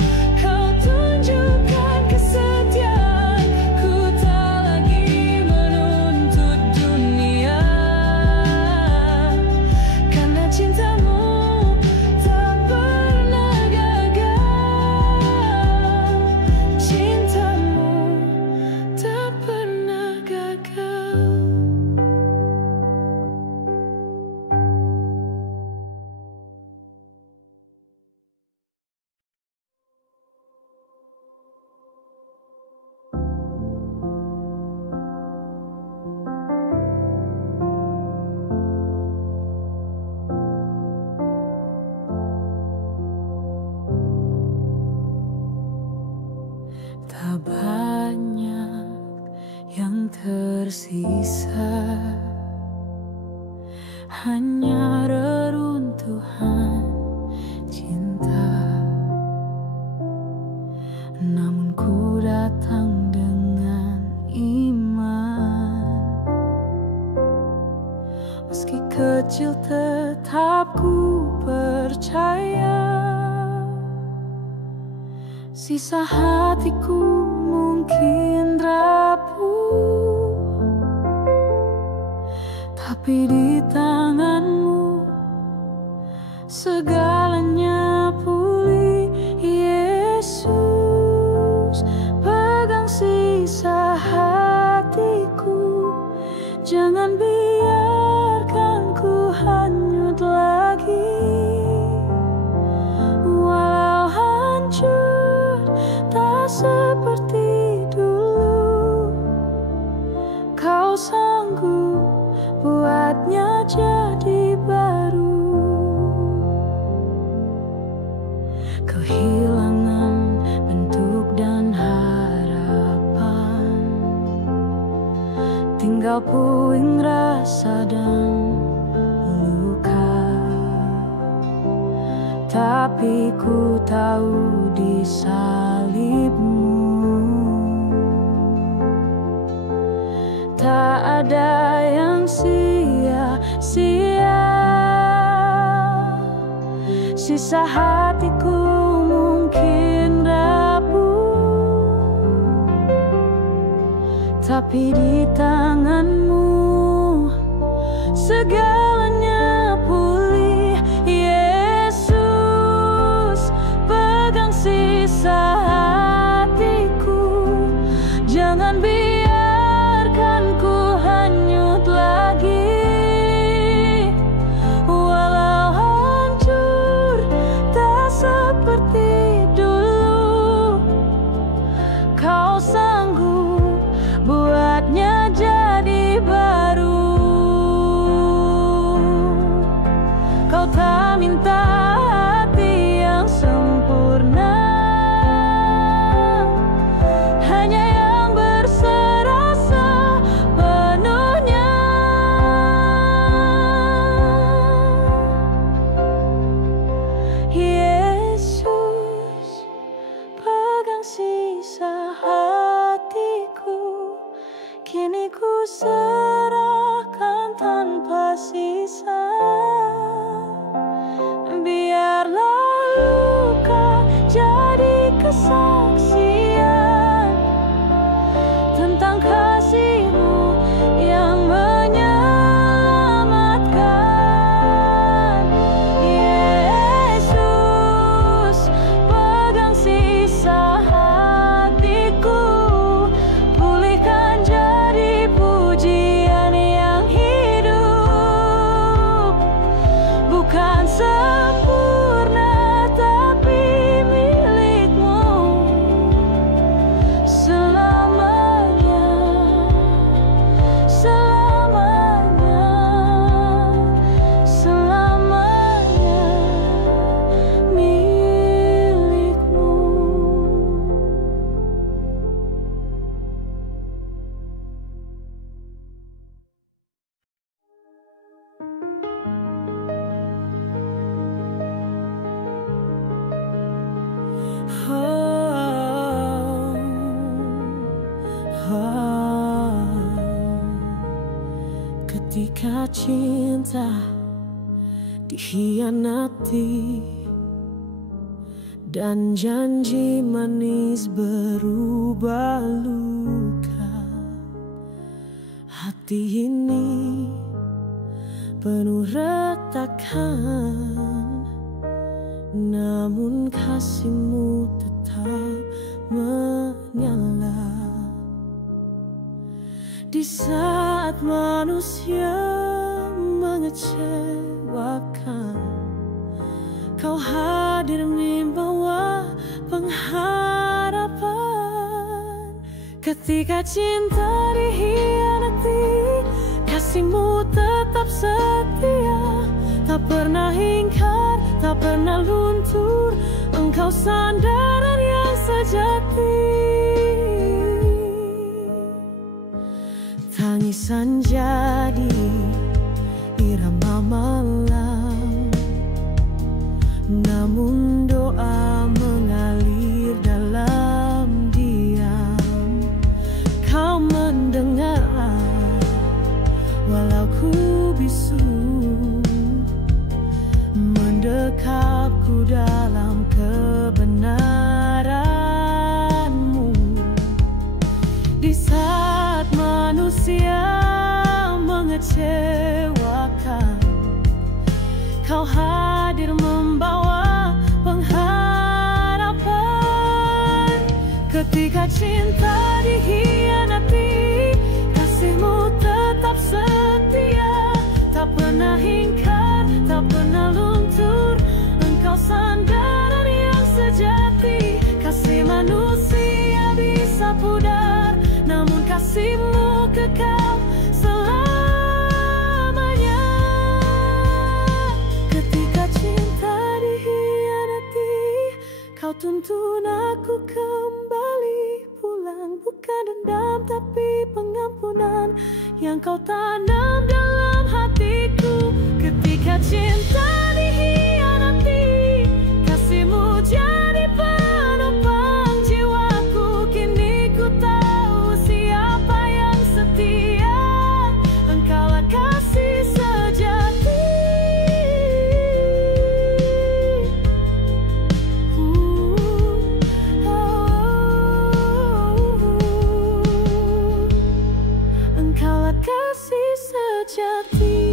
tersisa hanya reruntuhan cinta. Namun ku datang dengan iman, meski kecil tetap ku percaya. Sisa hatiku mungkin rapuh, tapi di tanganmu segalanya pulih. Yesus, pegang sisa hatiku, jangan biarkan ku hanyut lagi. Walau hancur tak seperti dulu, kau sanggup buatnya jadi baru. Kehilangan bentuk dan harapan, tinggal puing rasa dan luka. Tapi ku tahu di salibmu tak ada yang sia-sia. Sisa hatiku mungkin rapuh, tapi di tanganmu segalanya pulih. Yesus, pegang sisa hatiku, jangan biarkan ku hanyut lagi. Walau hancur tak seperti dulu, kau sanggup buatnya jadi baru. Kau tak minta hati yang sempurna, hanya yang berserah sepenuhnya. Yesus, pegang sisa hatiku, kini ku serahkan tanpa sisa. Biarlah luka jadi kesaksian tentang kasih-Mu yang menyelamatkan. Yesus, pegang sisa hatiku, pulihkan jadi pujian yang hidup, bukan sempurna tapi milik-Mu selamanya, selamanya, selamanya milik-Mu. Ketika cinta dikhianati dan janji manis berubah luka, hati ini penuh retakan, namun kasih-Mu tetap menyala. Di saat manusia mengecewakan, Kau hadir membawa pengharapan. Ketika cinta dikhianati, kasih-Mu tetap setia, tak pernah ingkar, tak pernah luntur. Engkau sandaran yang sejati. Tangisan jadi irama malam, namun doa mengalir dalam diam. Kau mendengar walau ku bisu, mendekapku dalam kebenaranmu. Di saat manusia mengecewakan, kau hadir membawa pengharapan. Ketika cinta dikhianati, kasihmu tetap setia, tak pernah ingkar, tak pernah luntur. Engkau sandaran yang sejati. Kasih manusia bisa pudar, namun kasihmu kekal selamanya. Ketika cinta dikhianati, kau tuntun aku kembali pulang. Bukan dendam tapi pengampunan yang kau tanam dalam hatiku. Ketika cinta dikhianati, kasihmu jadi penopang jiwaku. Kini ku tahu siapa yang setia, engkaulah kasih sejati. Engkaulah kasih sejati.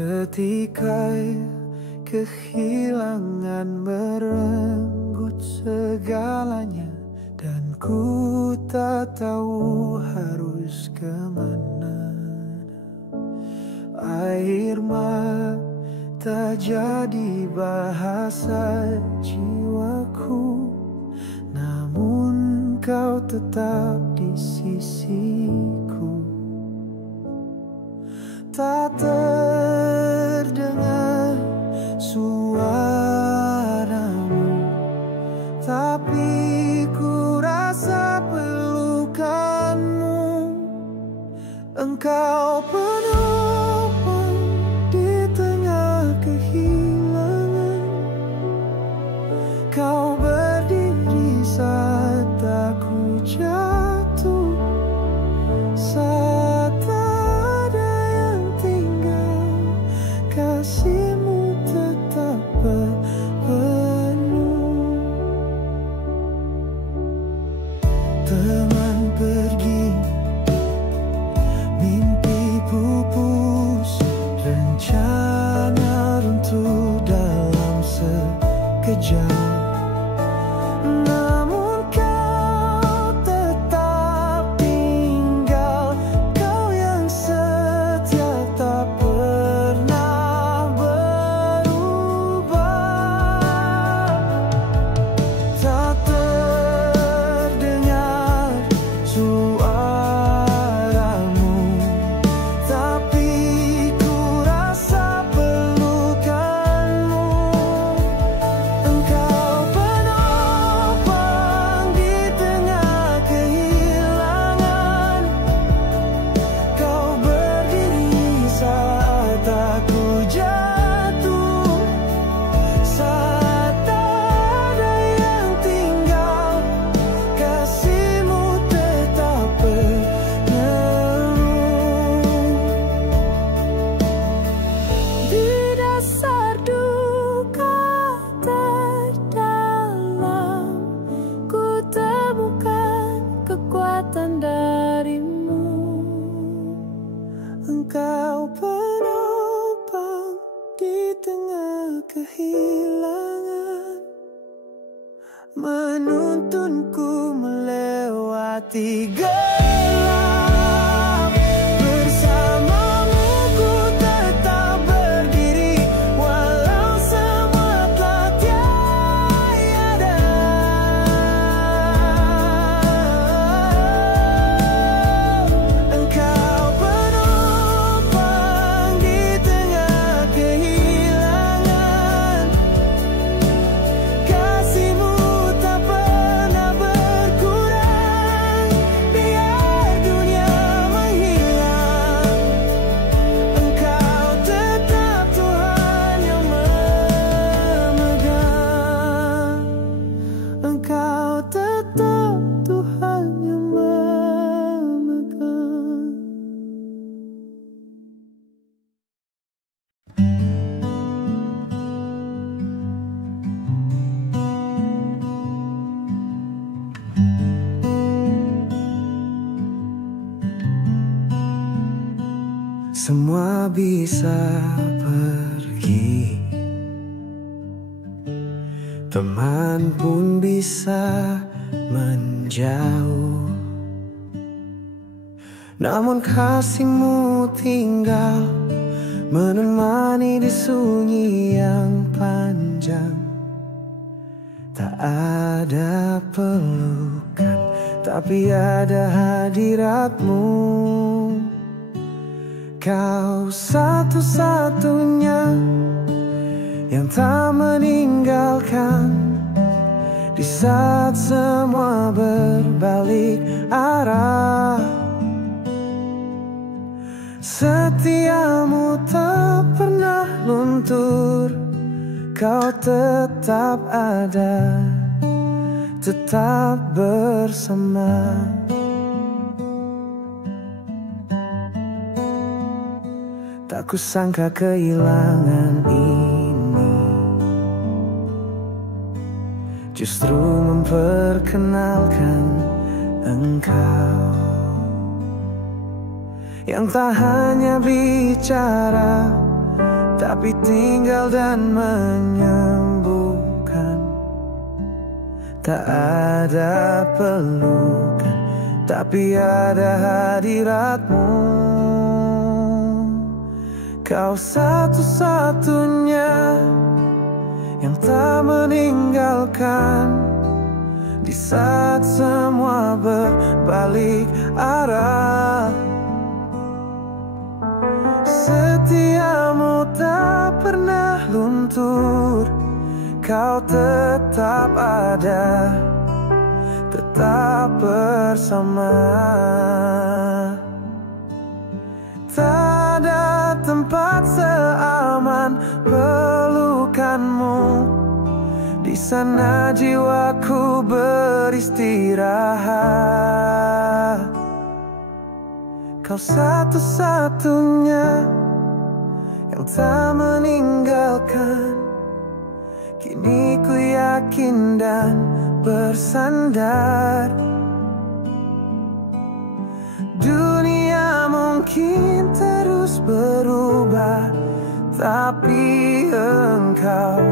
Ketika kehilangan merenggut segalanya, dan ku tak tahu harus kemana. Air mata jadi bahasa jiwaku, namun kau tetap di sisiku. Tak terdengar suaramu, tapi ku rasa pelukanmu. Engkau penopang di tengah kehilangan. Kau berdiri saat aku jatuh, saat kasihmu tetap penuh. Teman pergi, mimpi pupus, rencana runtuh dalam sekejap. Namun kau tetap tinggal, kau yang setia tak pernah berubah. Tak terdengar suaramu, tapi ku rasa pelukanmu. Engkau penopang di tengah kehilangan. Kau berdiri saat aku jatuh, saat tak ada yang tinggal. Kasihmu tetap penuh. Di dasar duka terdalam, ku temukan kekuatan darimu. Engkau penopang di tengah kehilangan, menuntunku melewati gelap bersama. semua bisa pergi, teman pun bisa menjauh. Namun kasihmu tinggal menemani di sunyi yang panjang. Tak ada pelukan, tapi ada hadiratmu. Kau satu-satunya yang tak meninggalkan di saat semua berbalik arah. Setiamu tak pernah luntur, kau tetap ada, tetap bersama. Tak kusangka kehilangan ini justru memperkenalkan engkau, yang tak hanya bicara, tapi tinggal dan menyembuhkan. Tak ada pelukan, tapi ada hadiratmu. Kau satu-satunya yang tak meninggalkan di saat semua berbalik arah. Setiamu tak pernah luntur, kau tetap ada, tetap bersama. Tak ada tempat seaman pelukanmu, di sana jiwaku beristirahat. Kau satu-satunya yang tak meninggalkan, kini ku yakin dan bersandar. Dunia mungkin terus berubah, tapi engkau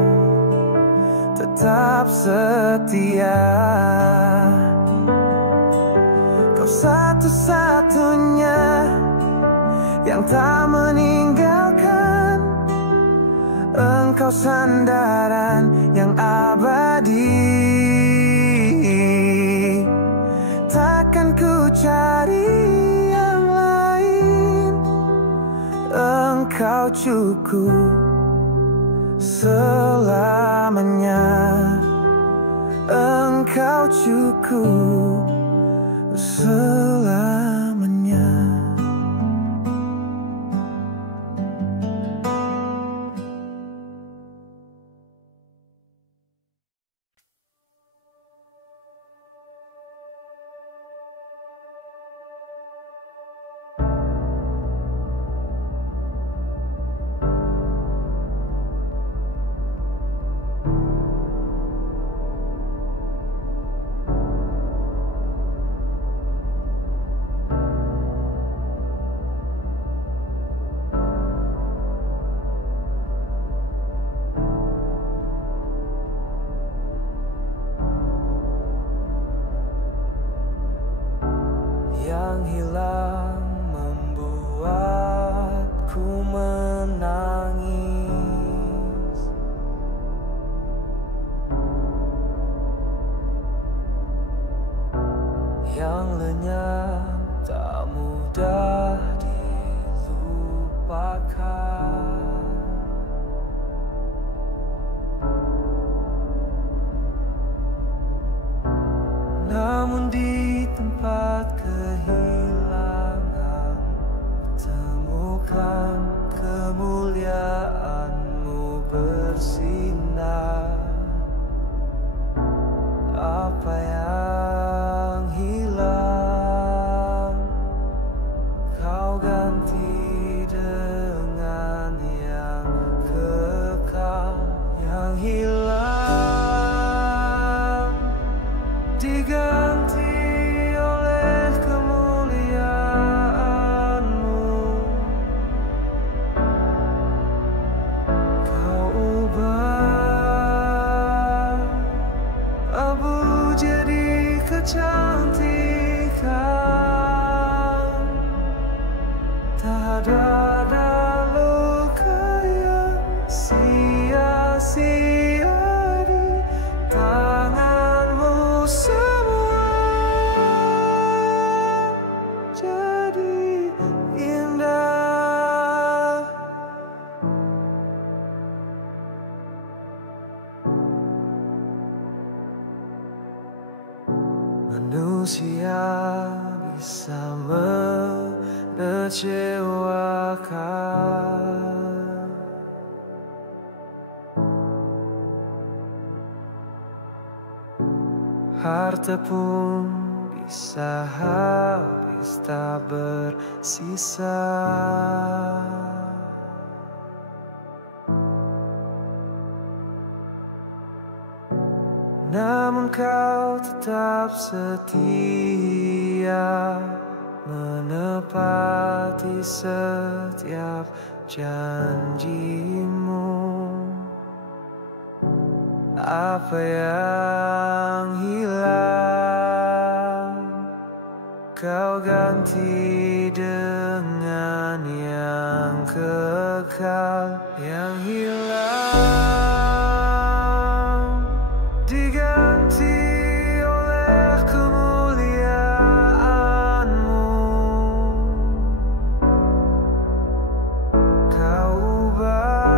tetap setia. Kau satu-satunya yang tak meninggalkan, engkau sandaran yang abadi. Takkan ku cari yang lain, engkau cukup selamanya. Engkau cukup selamanya. Yang hilang membuatku menangis. Yang lenyap tak mudah dilupakan. Namun di tempat kehilangan, temukan kemuliaan-Mu bersinar. Apa yang hilang, Kau ganti dengan yang kekal. Yang hilang diganti oleh kemuliaan-Mu. ada luka yang sia-sia di tanganmu, semua jadi indah. Manusia bisa mengecewakan, harta pun bisa habis tak bersisa. Namun kau tetap setia, menepati setiap janjimu. Apa yang hilang kau ganti dengan yang kekal. Yang hilang diganti oleh kemuliaan-Mu. Kau ubah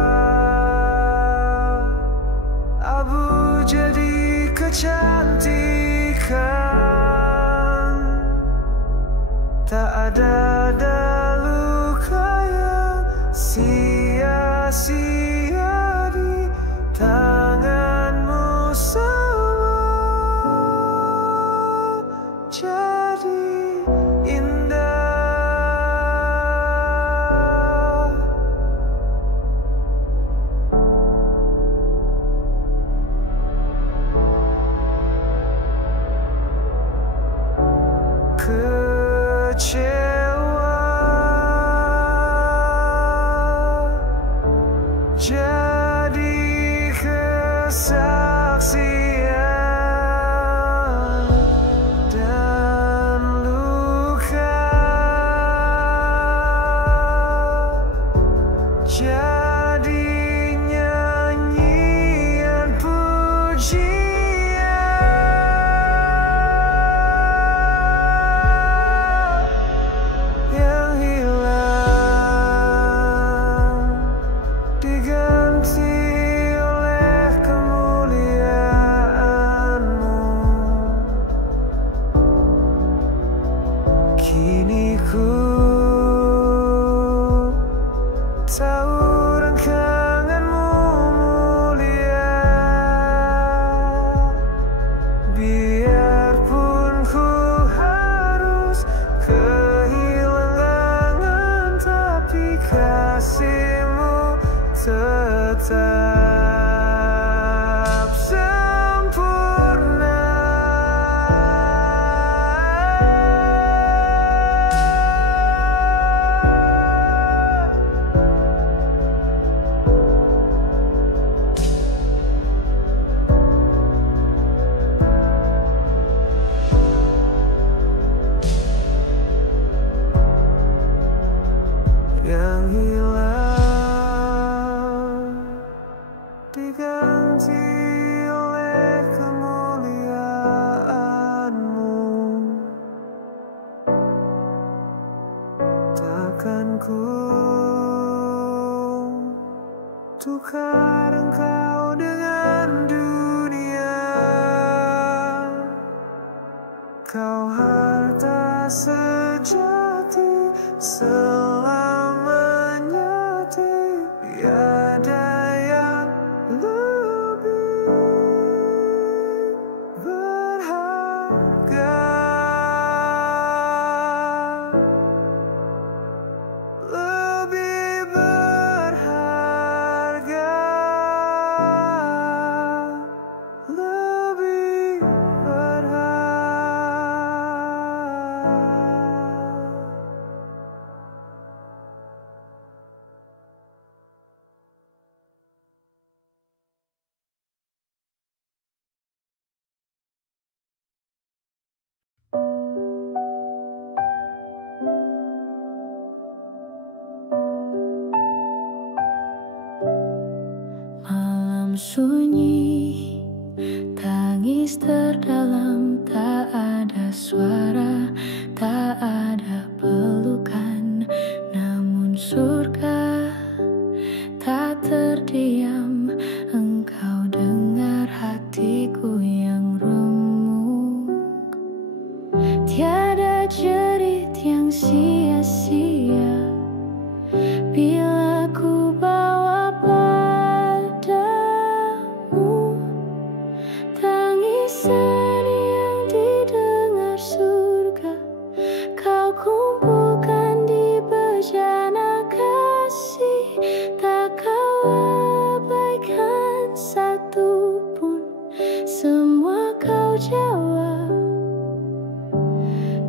abu jadi kecantikan, tak ada luka yang sia-sia di tanganmu, semua jadi indah. Kecewa jadi kesaksian, dan luka jadi nyanyian pujian. Yang hilang diganti oleh kemuliaan-Mu. Kini ku tahu rengkangan-Mu mulia, biarpun ku harus kehilangan, tapi kasih-Mu tetap sempurna. Yang hilang diganti oleh kemuliaan-Mu. Takkan ku tukar Engkau dengan dunia. Kau harta sejati selamanya, tiada yang lebih berharga, lebih berharga, lebih berharga. sunyi, tangis terdalam, tak ada suara, tak ada pelukan. Namun surga tak terdiam, engkau dengar hatiku yang remuk. Tiada jerit yang sia-sia bila ku bawa padamu tangisan yang didengar surga. Kau kumpulkan di bejana kasih, tak kau abaikan satu pun. Semua kau jawab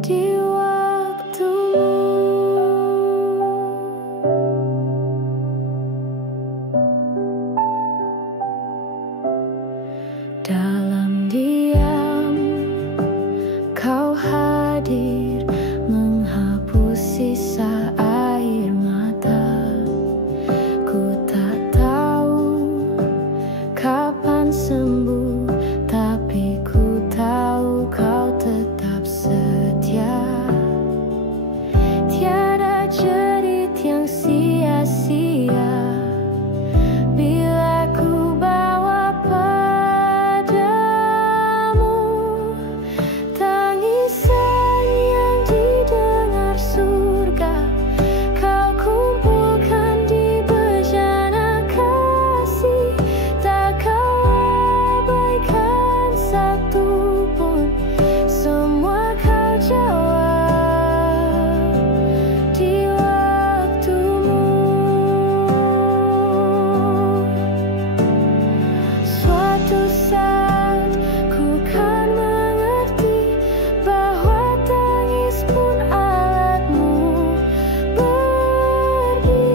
di waktumu. Dalam diam kau hadir, menghapus sisa air mata. Ku tak tahu kapan sembuh, tapi ku tahu kau tetap setia. Tiada jerit yang sia-sia bila ku bawa padamu tangisan yang didengar surga. Kau kumpulkan di bejana kasih, tak kau abaikan satu pun. Semua kau jawab di waktumu. Suatu saat ku kan mengerti bahwa tangis pun alatmu berbicara.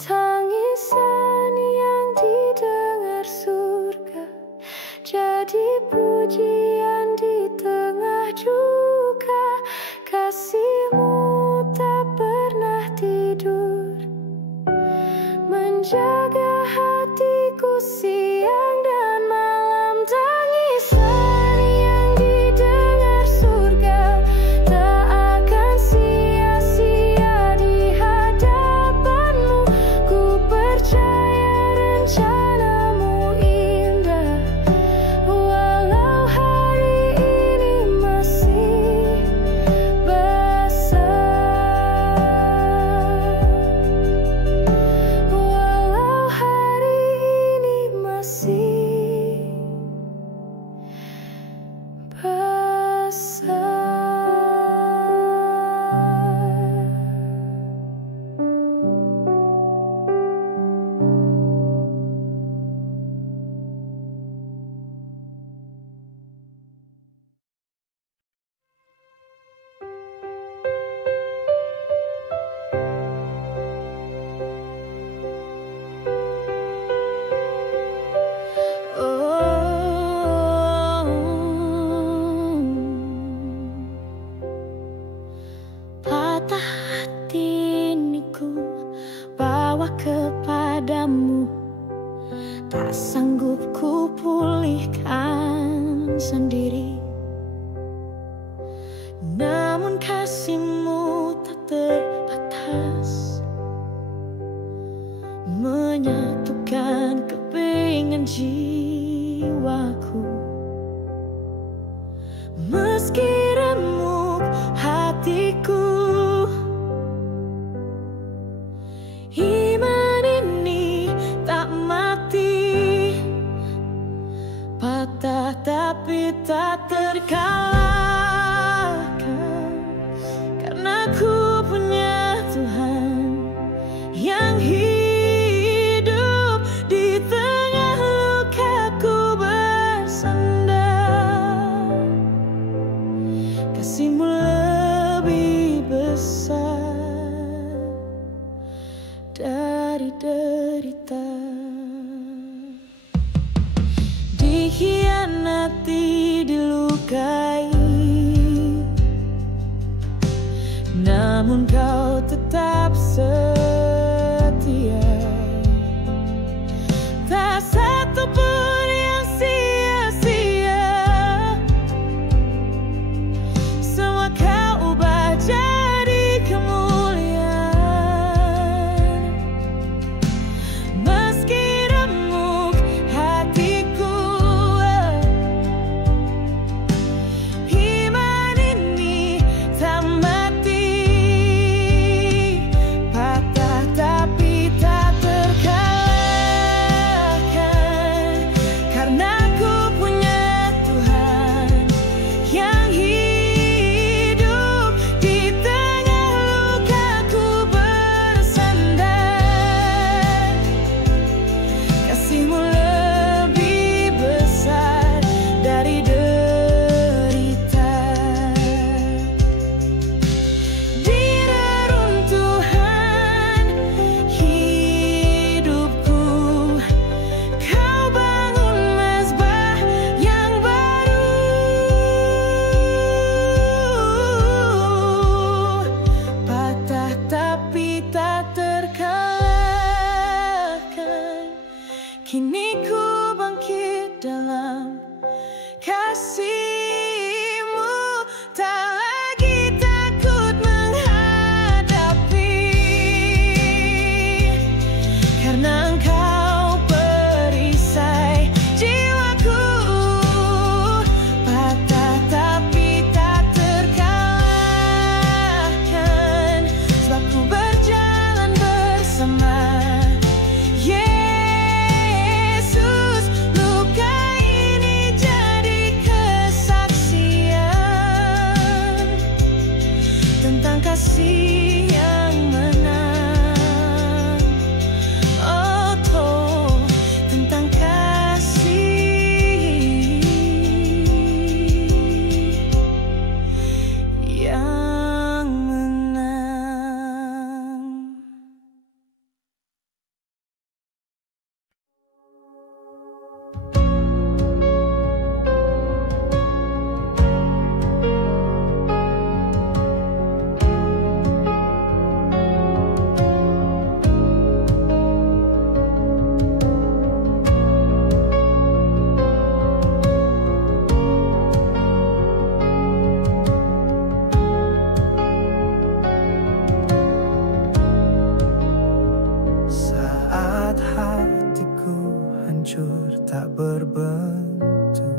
Tangisan yang didengar surga jadi pujian di tengah duka. Kasihmu tak pernah tidur, menjaga hatiku siang dan malam. Tangisan yang didengar surga tak akan sia-sia di hadapanmu. Ku percaya rencanamu indah, walau hari ini masih basah. Walau hari ini masih basah. Patah hati ini ku bawa kepadamu, tak sanggup ku pulihkan sendiri. Namun kasihmu tak terbatas, menyatukan kepingan jiwaku. Meski remuk hatiku, iman ini tak mati. Patah tapi tak terkalahkan, karena ku punya Tuhan yang hidup di tengah lukaku bersandar. Kasihmu lebih besar dari derita. Dikhianati, dilukai, nah namun kau tetap setia. Tak satu pun yang sia-sia, semua kau ubah jadi kemuliaan. Meski remuk hatiku, iman ini tak mati, patah tapi tak terkalahkan, karena ku punya Tuhan yang hidup di tengah lukaku bersandar. Kasih-Mu lebih besar dari derita. Di reruntuhan hidupku, Kau bangun mezbah yang baru. Patah tapi tak terkalahkan, kini ku bangkit dalam kasih-Mu, tak lagi takut menghadapi, karena Engkau perisai jiwaku. Patah tapi tak terkalahkan, sebab ku berjalan bersama Yesus. Luka ini jadi kesaksian tentang kasih yang menang. Oh, tentang kasih yang menang. Saat hatiku hancur tak berbentuk,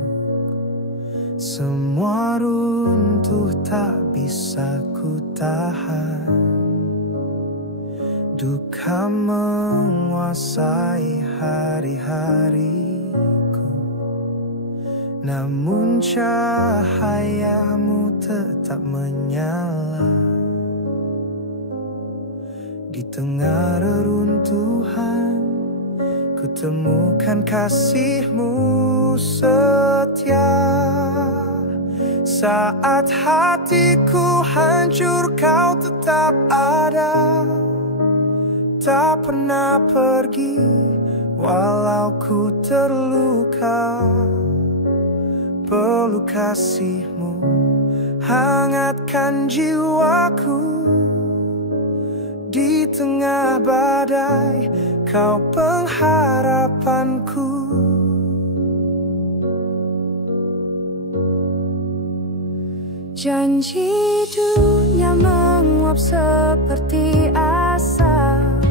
semua runtuh tak bisa ku tahan. Duka menguasai hari-hariku, namun cahayamu tetap menyala. Di tengah reruntuhan, ku temukan kasih-Mu setia. Saat hatiku hancur, Kau tetap ada, tak pernah pergi walau ku terluka. Peluk kasih-Mu hangatkan jiwaku. Di tengah badai, Kau pengharapanku. Janji dunia menguap seperti asap,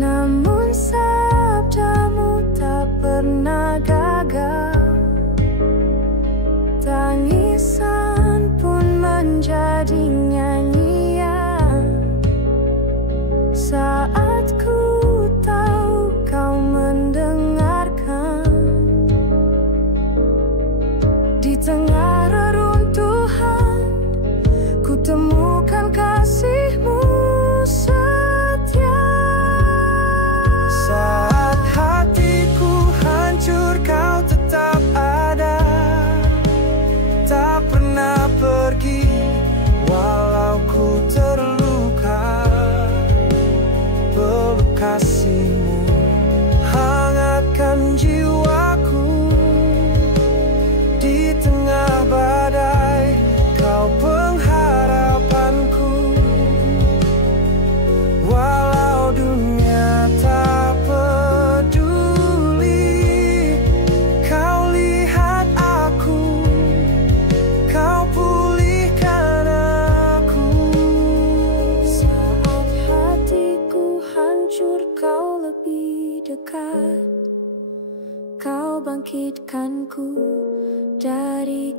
namun sabda-Mu tak pernah gagal. Tangisan pun menjadi nyanyian saat ku tahu Kau mendengarkan. Di tengah reruntuhan, ku temukan kasih-Mu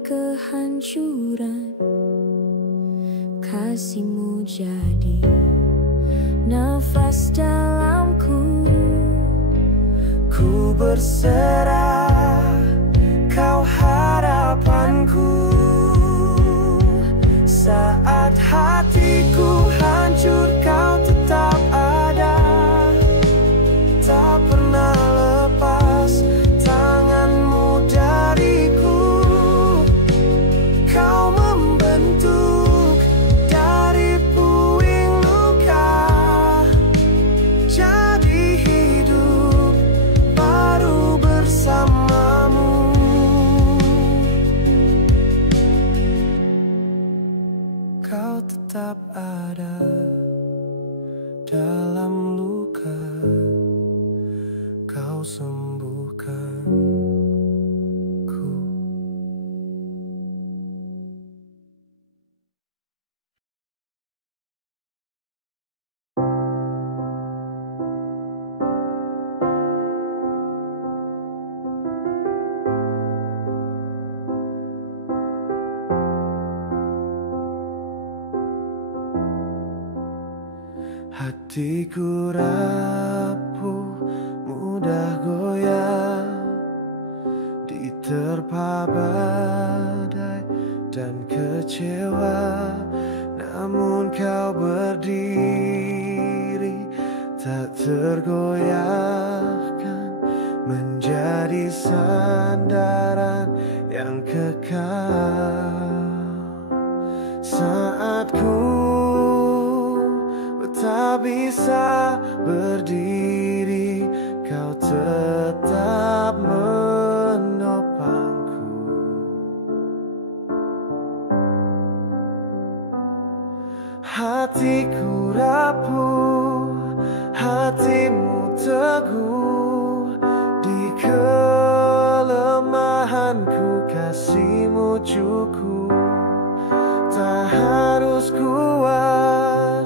kehancuran, kasih-Mu jadi nafas dalamku. Ku berserah, Kau harapanku. Saat hatiku hancur, Kau tetap ada. Tak pernah lepas tangan-Mu dariku. Kau membentuk dari puing luka, jadi hidup baru bersama-Mu. Kau tetap ada dalam luka, Kau sembuhkan ku. Hatiku rapuh, mudah goyah, diterpa badai dan kecewa. Namun Kau berdiri, tak tergoyahkan, menjadi sandaran yang kekal. Saat ku tak bisa berdiri, Kau tetap menopangku. Hatiku rapuh, hati-Mu teguh. Di kelemahanku kasih-Mu cukup. Tak harus kuat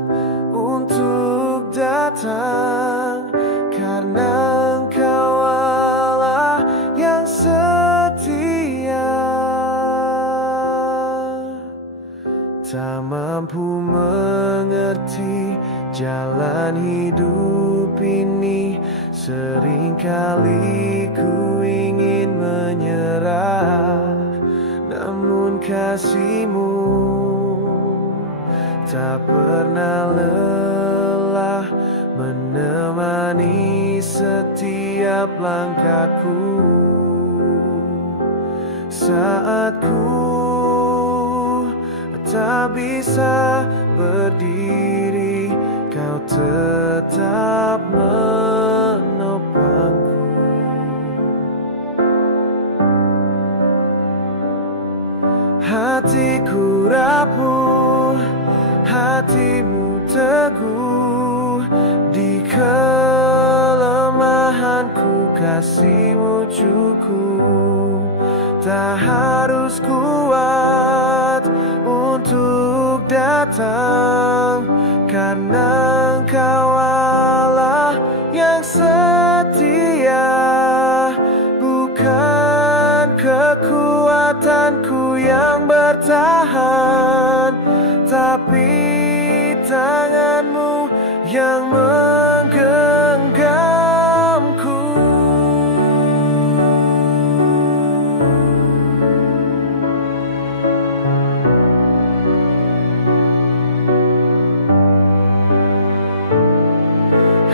untuk datang, karena Engkau Allah yang setia. Tak mampu mengerti jalan hidup ini, seringkali ku ingin menyerah. Namun kasih-Mu tak pernah lelah, menemani setiap langkahku. Saat ku tak bisa berdiri, Kau tetap menopangku. Hatiku rapuh, hati-Mu teguh. Di kelemahanku kasih-Mu cukup. Tak harus kuat untuk datang, karena Engkau Allah yang setia. Bukan kekuatanku yang bertahan, tapi tangan-Mu yang menggenggamku.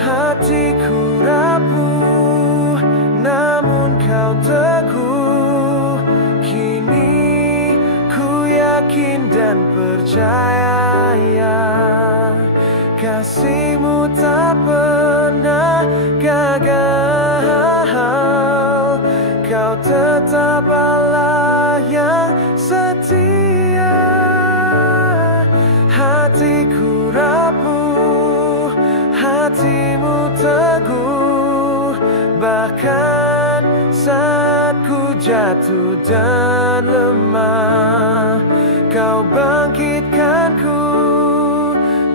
Hatiku rapuh, namun Kau teguh. Kini ku yakin dan percaya, kasih-Mu tak pernah gagal. Kau tetap Allah yang setia. Hatiku rapuh, hati-Mu teguh. Bahkan saat ku jatuh dan lemah, Kau bangkitkanku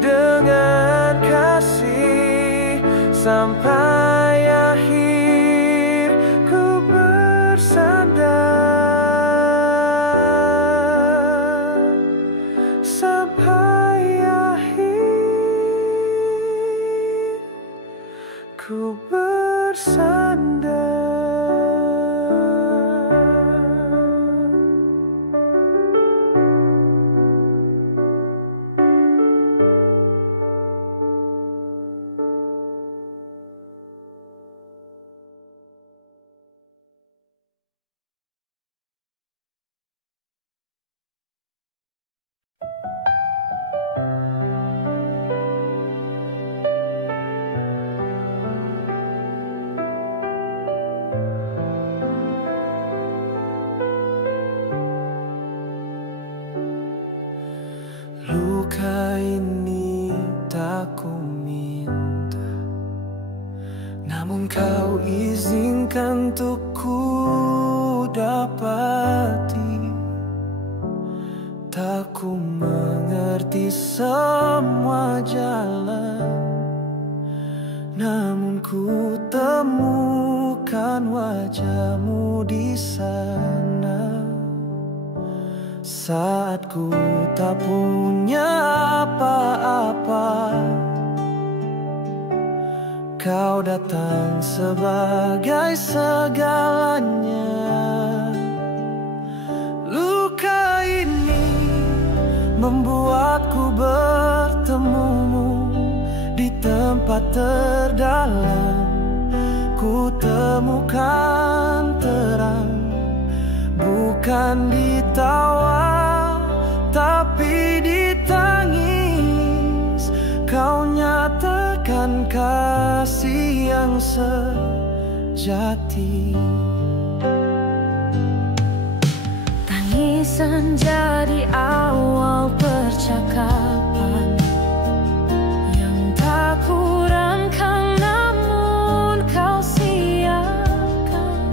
dengan kasih. Sampai akhir ku bersandar. luka ini tak ku minta, namun kau izinkan untuk ku dapati. Tak ku mengerti semua jalan, namun ku temukan wajahmu di sana. Saat ku tak punya apa-apa, kau datang sebagai segalanya. Luka ini membuatku bertemumu di tempat terdalam. Ku temukan terang, bukan ditawa, tapi ditangis. Kau nyatakan kasih yang sejati. Tangisan jadi awal percakapan yang tak kurangkan, namun kau siapkan.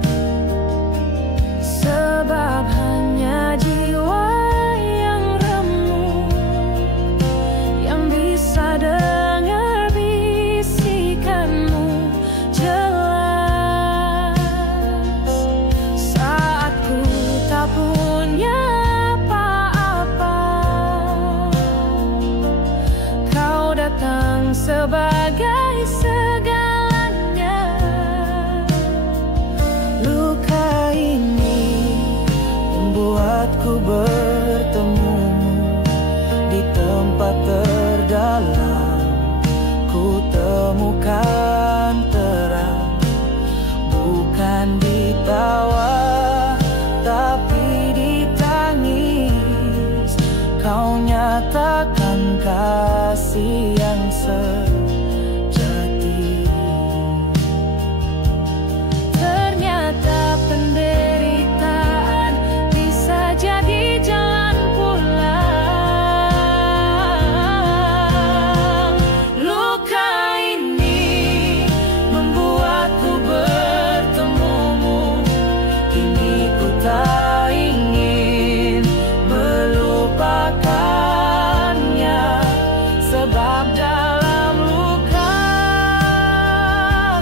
Sebab hanya jiwa yang remuk yang bisa dengar bisikanmu jelas. Saat ku tak punya apa-apa, kau datang sebagai segalanya. Luka ini membuatku bertemumu di tempat terdalam. Ku temukan terang, bukan ditawa, tapi ditangis. Kau nyatakan kasih yang sejati. Ternyata penderitaan bisa jadi jalan pulang. Luka ini membuatku bertemumu. Kini ku tak ingin melupakannya, sebab dalam luka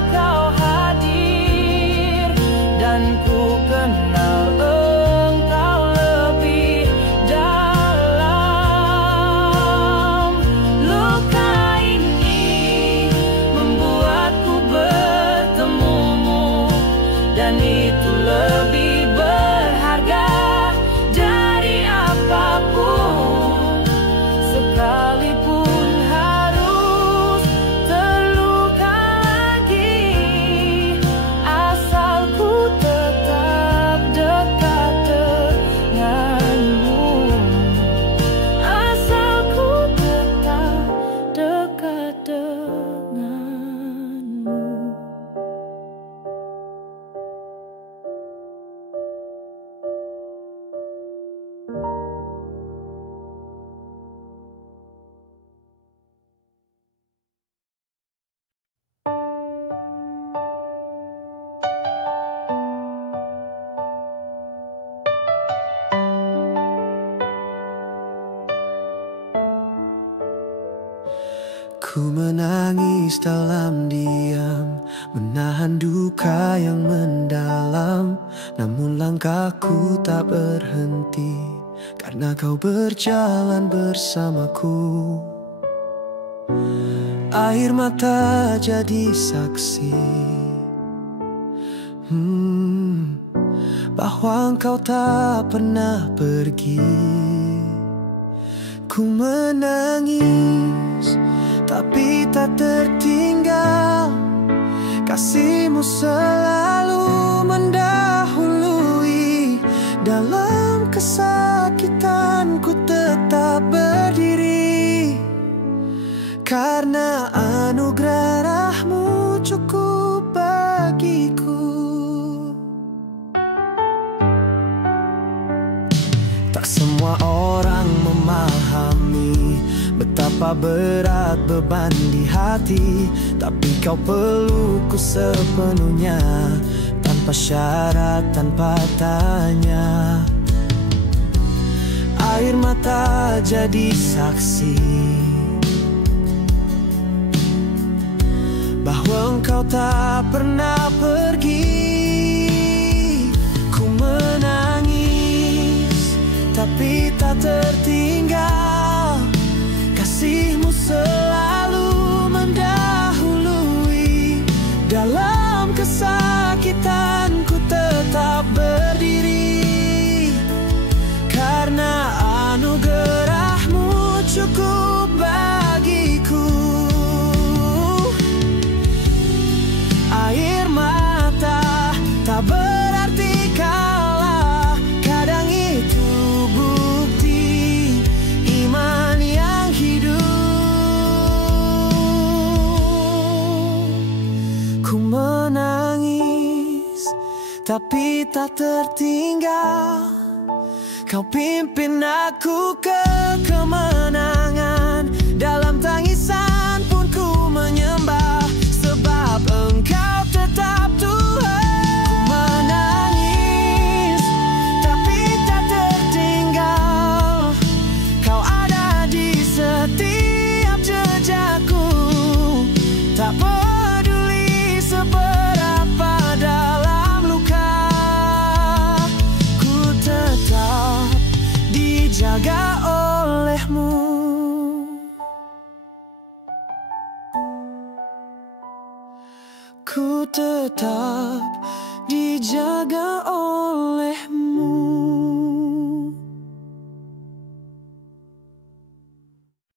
kau hadir, dan ku kenal engkau lebih dalam. Luka ini membuatku bertemumu, dan itu lebih berharga dari apapun. Sekalipun harus terluka lagi, asal ku tetap dekat denganmu. Asal ku tetap dekat denganmu. Ku menangis dalam diam, menahan duka yang mendalam. Namun langkahku tak berhenti, karena kau berjalan bersamaku. Air mata jadi saksi bahwa engkau tak pernah pergi. Ku menangis tapi tak tertinggal, kasihmu selalu mendahului. Dalam kesakitan ku tetap berdiri, karena anugerah-Mu cukup bagiku. Tak semua orang memahami Betapa berat beban di hati, tapi kau pelukku sepenuhnya, tanpa syarat, tanpa tanya. Air mata jadi saksi bahwa engkau tak pernah pergi. Ku menangis tapi tak tertinggal, kasihmu selalu mendahului. Dalam kesakitan ku tetap berdiri, karena anugerahmu cukup bagiku. Air mata tak berarti kalah, kadang itu bukti iman yang hidup. Ku menangis tapi tak tertinggal, kau pimpin aku ke kemenangan. Dalam tangisan pun ku menyembah, sebab engkau tetap Tuhan. Ku menangis tapi tak tertinggal, kau ada di setiap jejakku. Tak peduli seberapa dalam luka, ku tetap dijaga olehmu. Ku tetap dijaga olehmu.